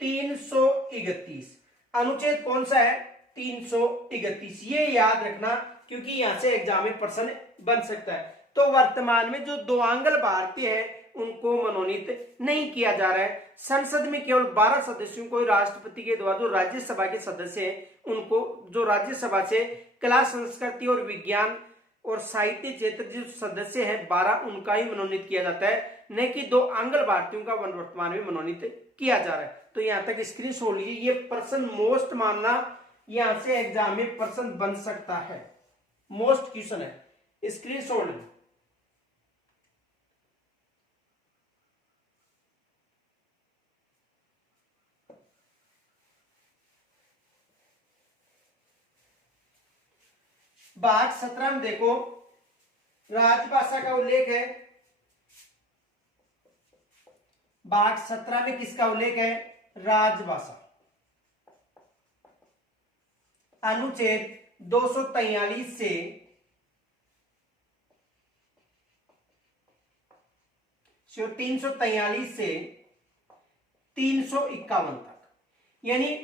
331। अनुच्छेद कौन सा है, 331। ये याद रखना, क्योंकि यहां से एग्जाम में प्रश्न बन सकता है। तो वर्तमान में जो 2 आंगन भारतीय है उनको मनोनीत नहीं किया जा रहा है। संसद में केवल 12 सदस्यों को राष्ट्रपति के द्वारा, जो राज्यसभा के सदस्य हैं उनको, जो राज्यसभा से कला, संस्कृति और विज्ञान और साहित्य क्षेत्र जो सदस्य हैं 12, उनका ही मनोनीत किया जाता है, न कि 2 आंगन भारतीयों का वर्तमान में मनोनीत किया जा रहा है। तो यहां तक स्क्रीनशॉट लीजिए, ये प्रश्न मोस्ट मानना, यहां से एग्जाम में प्रश्न बन सकता है, मोस्ट क्वेश्चन है, स्क्रीनशॉट लीजिए। भाग 17 में देखो, राजभाषा का उल्लेख है। भाग 17 में किसका उल्लेख है, राजभाषा। अनुच्छेद 243 से 343 से 351 तक, यानी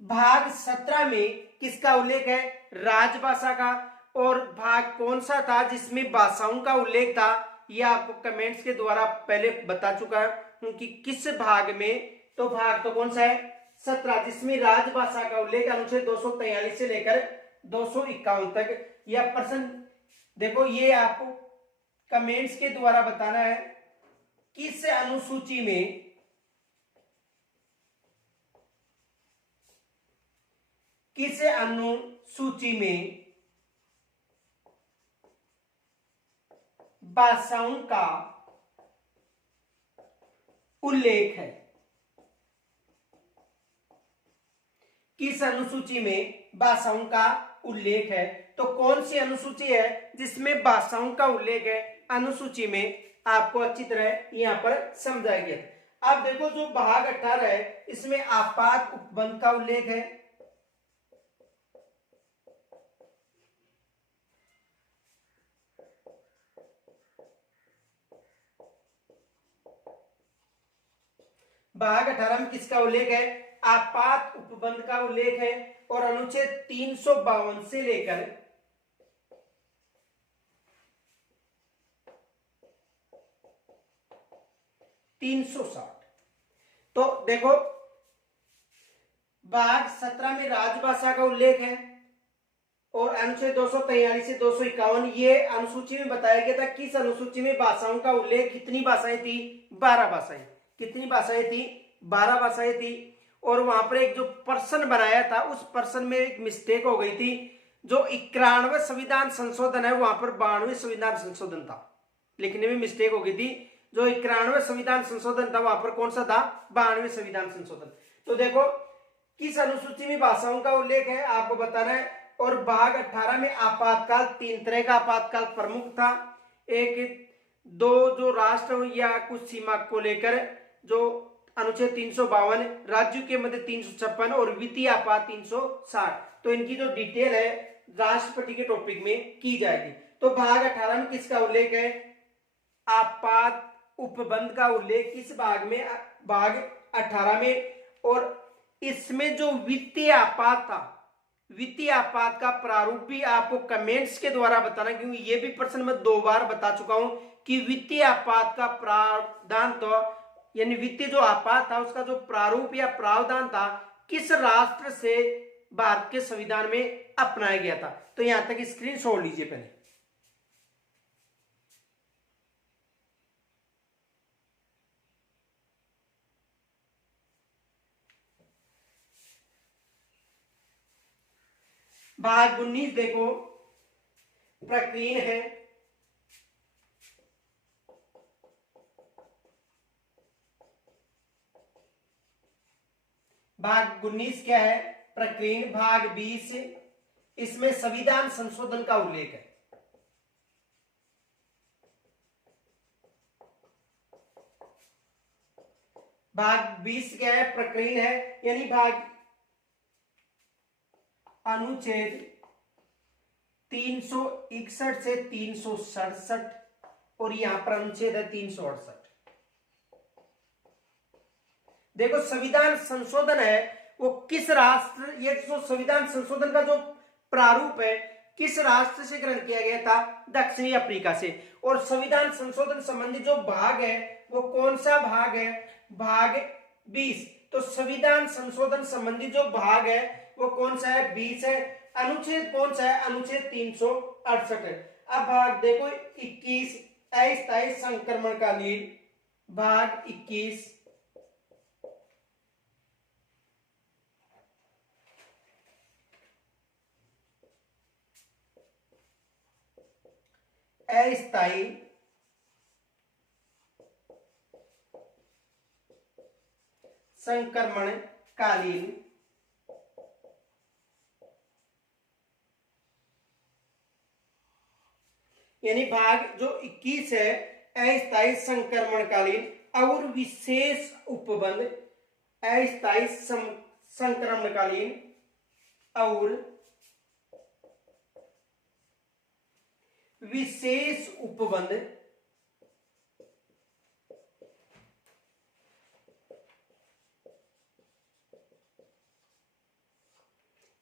भाग 17 में किसका उल्लेख है, राजभाषा का। और भाग कौन सा था जिसमें भाषाओं का उल्लेख था, यह आपको कमेंट्स के द्वारा पहले बता चुका हूं कि किस भाग में। तो भाग तो कौन सा है, 17, जिसमें राजभाषा का उल्लेख अनुच्छेद 243 से लेकर 251 तक। यह प्रश्न देखो, ये आपको कमेंट्स के द्वारा बताना है किस अनुसूची में, किस अनुसूची में भाषाओं का उल्लेख है, किस अनुसूची में भाषाओं का उल्लेख है। तो कौन सी अनुसूची है जिसमें भाषाओं का उल्लेख है, अनुसूची में आपको अच्छी तरह यहां पर समझाया गया था। अब देखो, जो भाग 18 है इसमें आपात उपबंध का उल्लेख है। भाग 18 में किसका उल्लेख है, आपात उपबंध का उल्लेख है। और अनुच्छेद 352 से लेकर 360। तो देखो, भाग 17 में राजभाषा का उल्लेख है और अनुच्छेद 243 से 251, ये अनुसूची में बताया गया था किस अनुसूची में भाषाओं का उल्लेख, कितनी भाषाएं थी, 12 भाषाएं। कितनी भाषाएं थी, 12 भाषाएं थी। और वहां पर एक जो प्रश्न बनाया था, उस प्रश्न में एक मिस्टेक हो गई थी। जो 91वां संविधान संशोधन है वहां पर 92वें संविधान संशोधन था, लिखने में मिस्टेक हो गई थी। जो 91वां संविधान संशोधन था वहां पर कौन सा था, 92वें संविधान संशोधन। तो देखो, किस अनुसूची में भाषाओं का उल्लेख है आपको बताना है। और भाग 18 में आपातकाल, 3 तरह का आपातकाल प्रमुख था। एक, 2 जो राष्ट्र या कुछ सीमा को लेकर, जो अनुच्छेद 352, राज्यों के मध्य 356 और वित्तीय आपात 360। तो इनकी जो डिटेल है राष्ट्रपति के टॉपिक में की जाएगी। तो भाग 18 में किसका उल्लेख है, आपात उपबंध का उल्लेख किस भाग में, भाग 18 में। और इसमें जो वित्तीय आपात था, वित्तीय आपात का प्रारूप भी आपको कमेंट्स के द्वारा बताना, क्योंकि ये भी प्रश्न मैं 2 बार बता चुका हूं कि वित्तीय आपात का प्रावधान, तो यानी वित्तीय जो आपात था उसका जो प्रारूप या प्रावधान था किस राष्ट्र से भारत के संविधान में अपनाया गया था। तो यहां तक स्क्रीनशॉट लीजिए पहले। भाग 19 देखो, प्रकीर्ण है। भाग 19 क्या है? प्रकीर्ण। भाग 20 इसमें संविधान संशोधन का उल्लेख है। भाग 20 क्या है? प्रकीर्ण है, यानी भाग अनुच्छेद 361 से 367 और यहां पर अनुच्छेद है 368। देखो संविधान संशोधन है वो किस राष्ट्र, ये जो संविधान संशोधन का जो प्रारूप है किस राष्ट्र से ग्रहण किया गया था? दक्षिणी अफ्रीका से। और संविधान संशोधन संबंधी जो भाग है वो कौन सा भाग है? भाग 20। तो संविधान संशोधन संबंधी जो भाग है वो कौन सा है? 20 है। अनुच्छेद कौन सा है? अनुच्छेद 368 है। अब भाग देखो 21 अस्थायी संक्रमणकालीन। भाग 21 अस्थायी संक्रमणकालीन यानी भाग जो 21 है अस्थायी संक्रमणकालीन और विशेष उपबंध। अस्थायी संक्रमणकालीन और विशेष उपबंध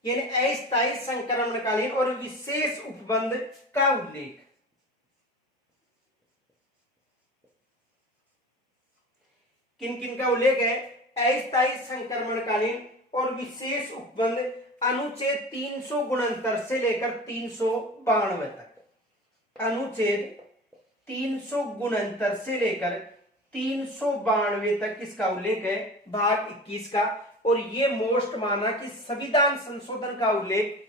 यानी अस्थायी संक्रमणकालीन और विशेष उपबंध का उल्लेख। किन किन का उल्लेख है? अस्थायी संक्रमणकालीन और विशेष उपबंध अनुच्छेद 369 से लेकर 392 तक। अनुच्छेद 369 से लेकर 392 तक किसका उल्लेख है? भाग 21 का। और ये मोस्ट माना कि संविधान संशोधन का उल्लेख,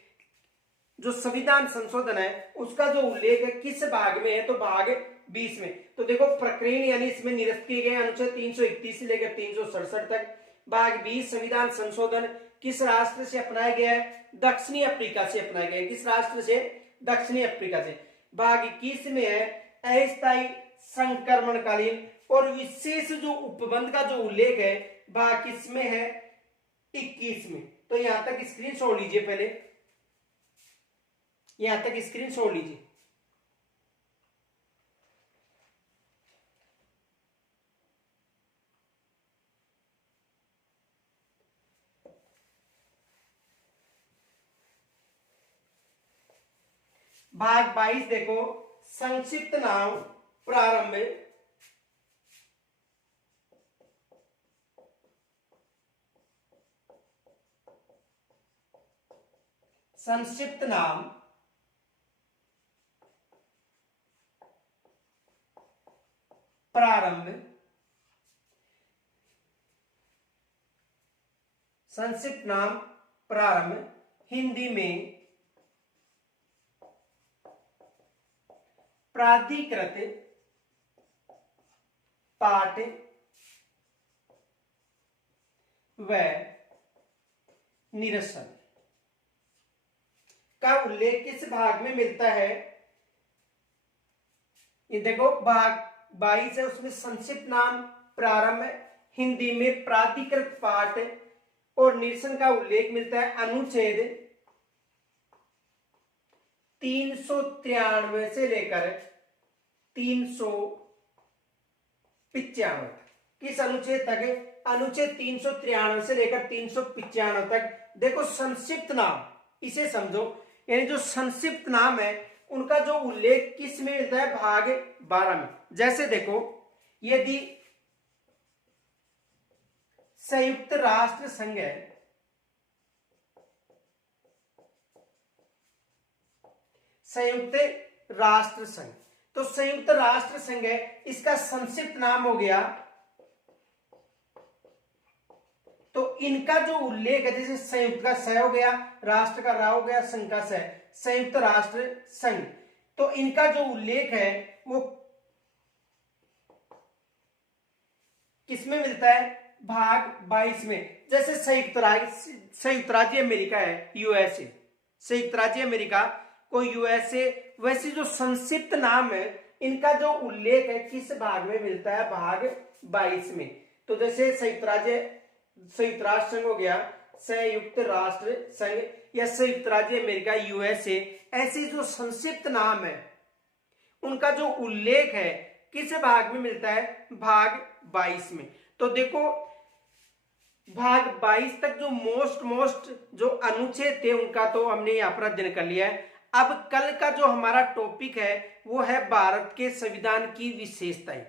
जो संविधान संशोधन है उसका जो उल्लेख है किस भाग में है? तो भाग 20 में। तो देखो प्रकीर्ण यानी इसमें निरस्त किए गए अनुच्छेद 331 से लेकर 367 तक। भाग 20 संविधान संशोधन किस राष्ट्र से अपनाया गया है? दक्षिणी अफ्रीका से अपनाया गया है। किस राष्ट्र से? दक्षिणी अफ्रीका से। भाग 21 में है अस्थायी संक्रमणकालीन और विशेष जो उपबंध का जो उल्लेख है भाग किसमें है? 21 में। तो यहां तक स्क्रीन छोड़ लीजिए, पहले यहां तक स्क्रीन छोड़ लीजिए। भाग 22 देखो, संक्षिप्त नाम प्रारंभ। संक्षिप्त नाम प्रारंभ। संक्षिप्त नाम प्रारंभ हिंदी में प्राधिकृत पाठ व निरसन का उल्लेख किस भाग में मिलता है? ये देखो भाग 22 है, उसमें संक्षिप्त नाम प्रारंभ हिंदी में प्राधिकृत पाठ और निरसन का उल्लेख मिलता है अनुच्छेद 393 से लेकर 395। किस अनुच्छेद तक? अनुच्छेद 393 से लेकर 395 तक। देखो संक्षिप्त नाम, इसे समझो, यानी जो संक्षिप्त नाम है उनका जो उल्लेख किस में मिलता है? भाग 12 में। जैसे देखो, यदि संयुक्त राष्ट्र संघ है, संयुक्त राष्ट्र संघ, तो संयुक्त राष्ट्र संघ है, इसका संक्षिप्त नाम हो गया, तो इनका जो उल्लेख है, जैसे संयुक्त का स हो गया, राष्ट्र का रा हो गया, संघ का स, संयुक्त राष्ट्र संघ, तो इनका जो उल्लेख है वो किसमें मिलता है? भाग 22 में। जैसे संयुक्त राज्य अमेरिका है, यूएसए, संयुक्त राज्य अमेरिका को यूएसए, वैसे जो संक्षिप्त नाम है इनका जो उल्लेख है किस भाग में मिलता है, भाग 22 में। तो जैसे संयुक्त राष्ट्र संघ हो गया, संयुक्त राष्ट्र संघ या संयुक्त राज्य अमेरिका यूएसए, ऐसे जो संक्षिप्त नाम है उनका जो उल्लेख है किस भाग में मिलता है, भाग 22 में। तो देखो भाग 22 तक जो मोस्ट जो अनुच्छेद थे उनका तो हमने यहाँ पर अध्ययन कर लिया है। अब कल का जो हमारा टॉपिक है वो है भारत के संविधान की विशेषताएं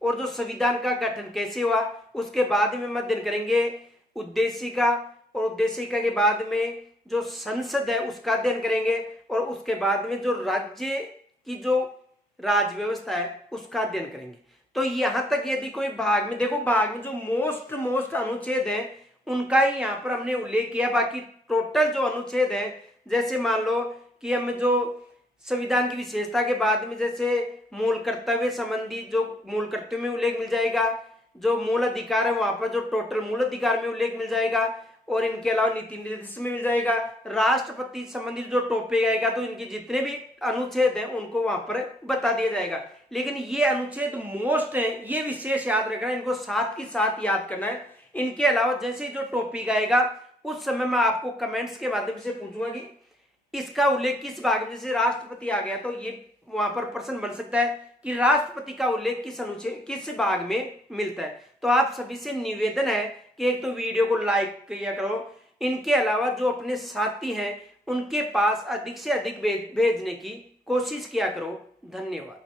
और जो संविधान का गठन कैसे हुआ, उसके बाद में हम अध्ययन करेंगे उद्देशिका, और उद्देशिका के बाद में जो संसद है उसका अध्ययन करेंगे, और उसके बाद में जो राज्य की जो राज व्यवस्था है उसका अध्ययन करेंगे। तो यहां तक यदि कोई भाग में देखो, भाग में जो मोस्ट अनुच्छेद है उनका ही यहां पर हमने उल्लेख किया। बाकी टोटल जो अनुच्छेद है, जैसे मान लो कि हमें जो संविधान की विशेषता के बाद में जैसे मूल कर्तव्य संबंधी जो मूल कर्तव्य में उल्लेख मिल जाएगा, जो मूल अधिकार है वहां पर जो टोटल मूल अधिकार में उल्लेख मिल जाएगा, और इनके अलावा नीति निर्देश में मिल जाएगा। राष्ट्रपति संबंधित जो टॉपिक आएगा तो इनके जितने भी अनुच्छेद हैं उनको वहां पर बता दिया जाएगा। लेकिन ये अनुच्छेद मोस्ट है, ये विशेष याद रखना, इनको साथ ही साथ याद करना है। इनके अलावा जैसे जो टॉपिक आएगा उस समय मैं आपको कमेंट्स के माध्यम से पूछूंगा कि इसका उल्लेख किस भाग में, जैसे राष्ट्रपति आ गया तो ये वहां पर प्रश्न बन सकता है कि राष्ट्रपति का उल्लेख किस अनुच्छेद किस भाग में मिलता है। तो आप सभी से निवेदन है कि एक तो वीडियो को लाइक किया करो, इनके अलावा जो अपने साथी हैं उनके पास अधिक से अधिक भेजने की कोशिश किया करो। धन्यवाद।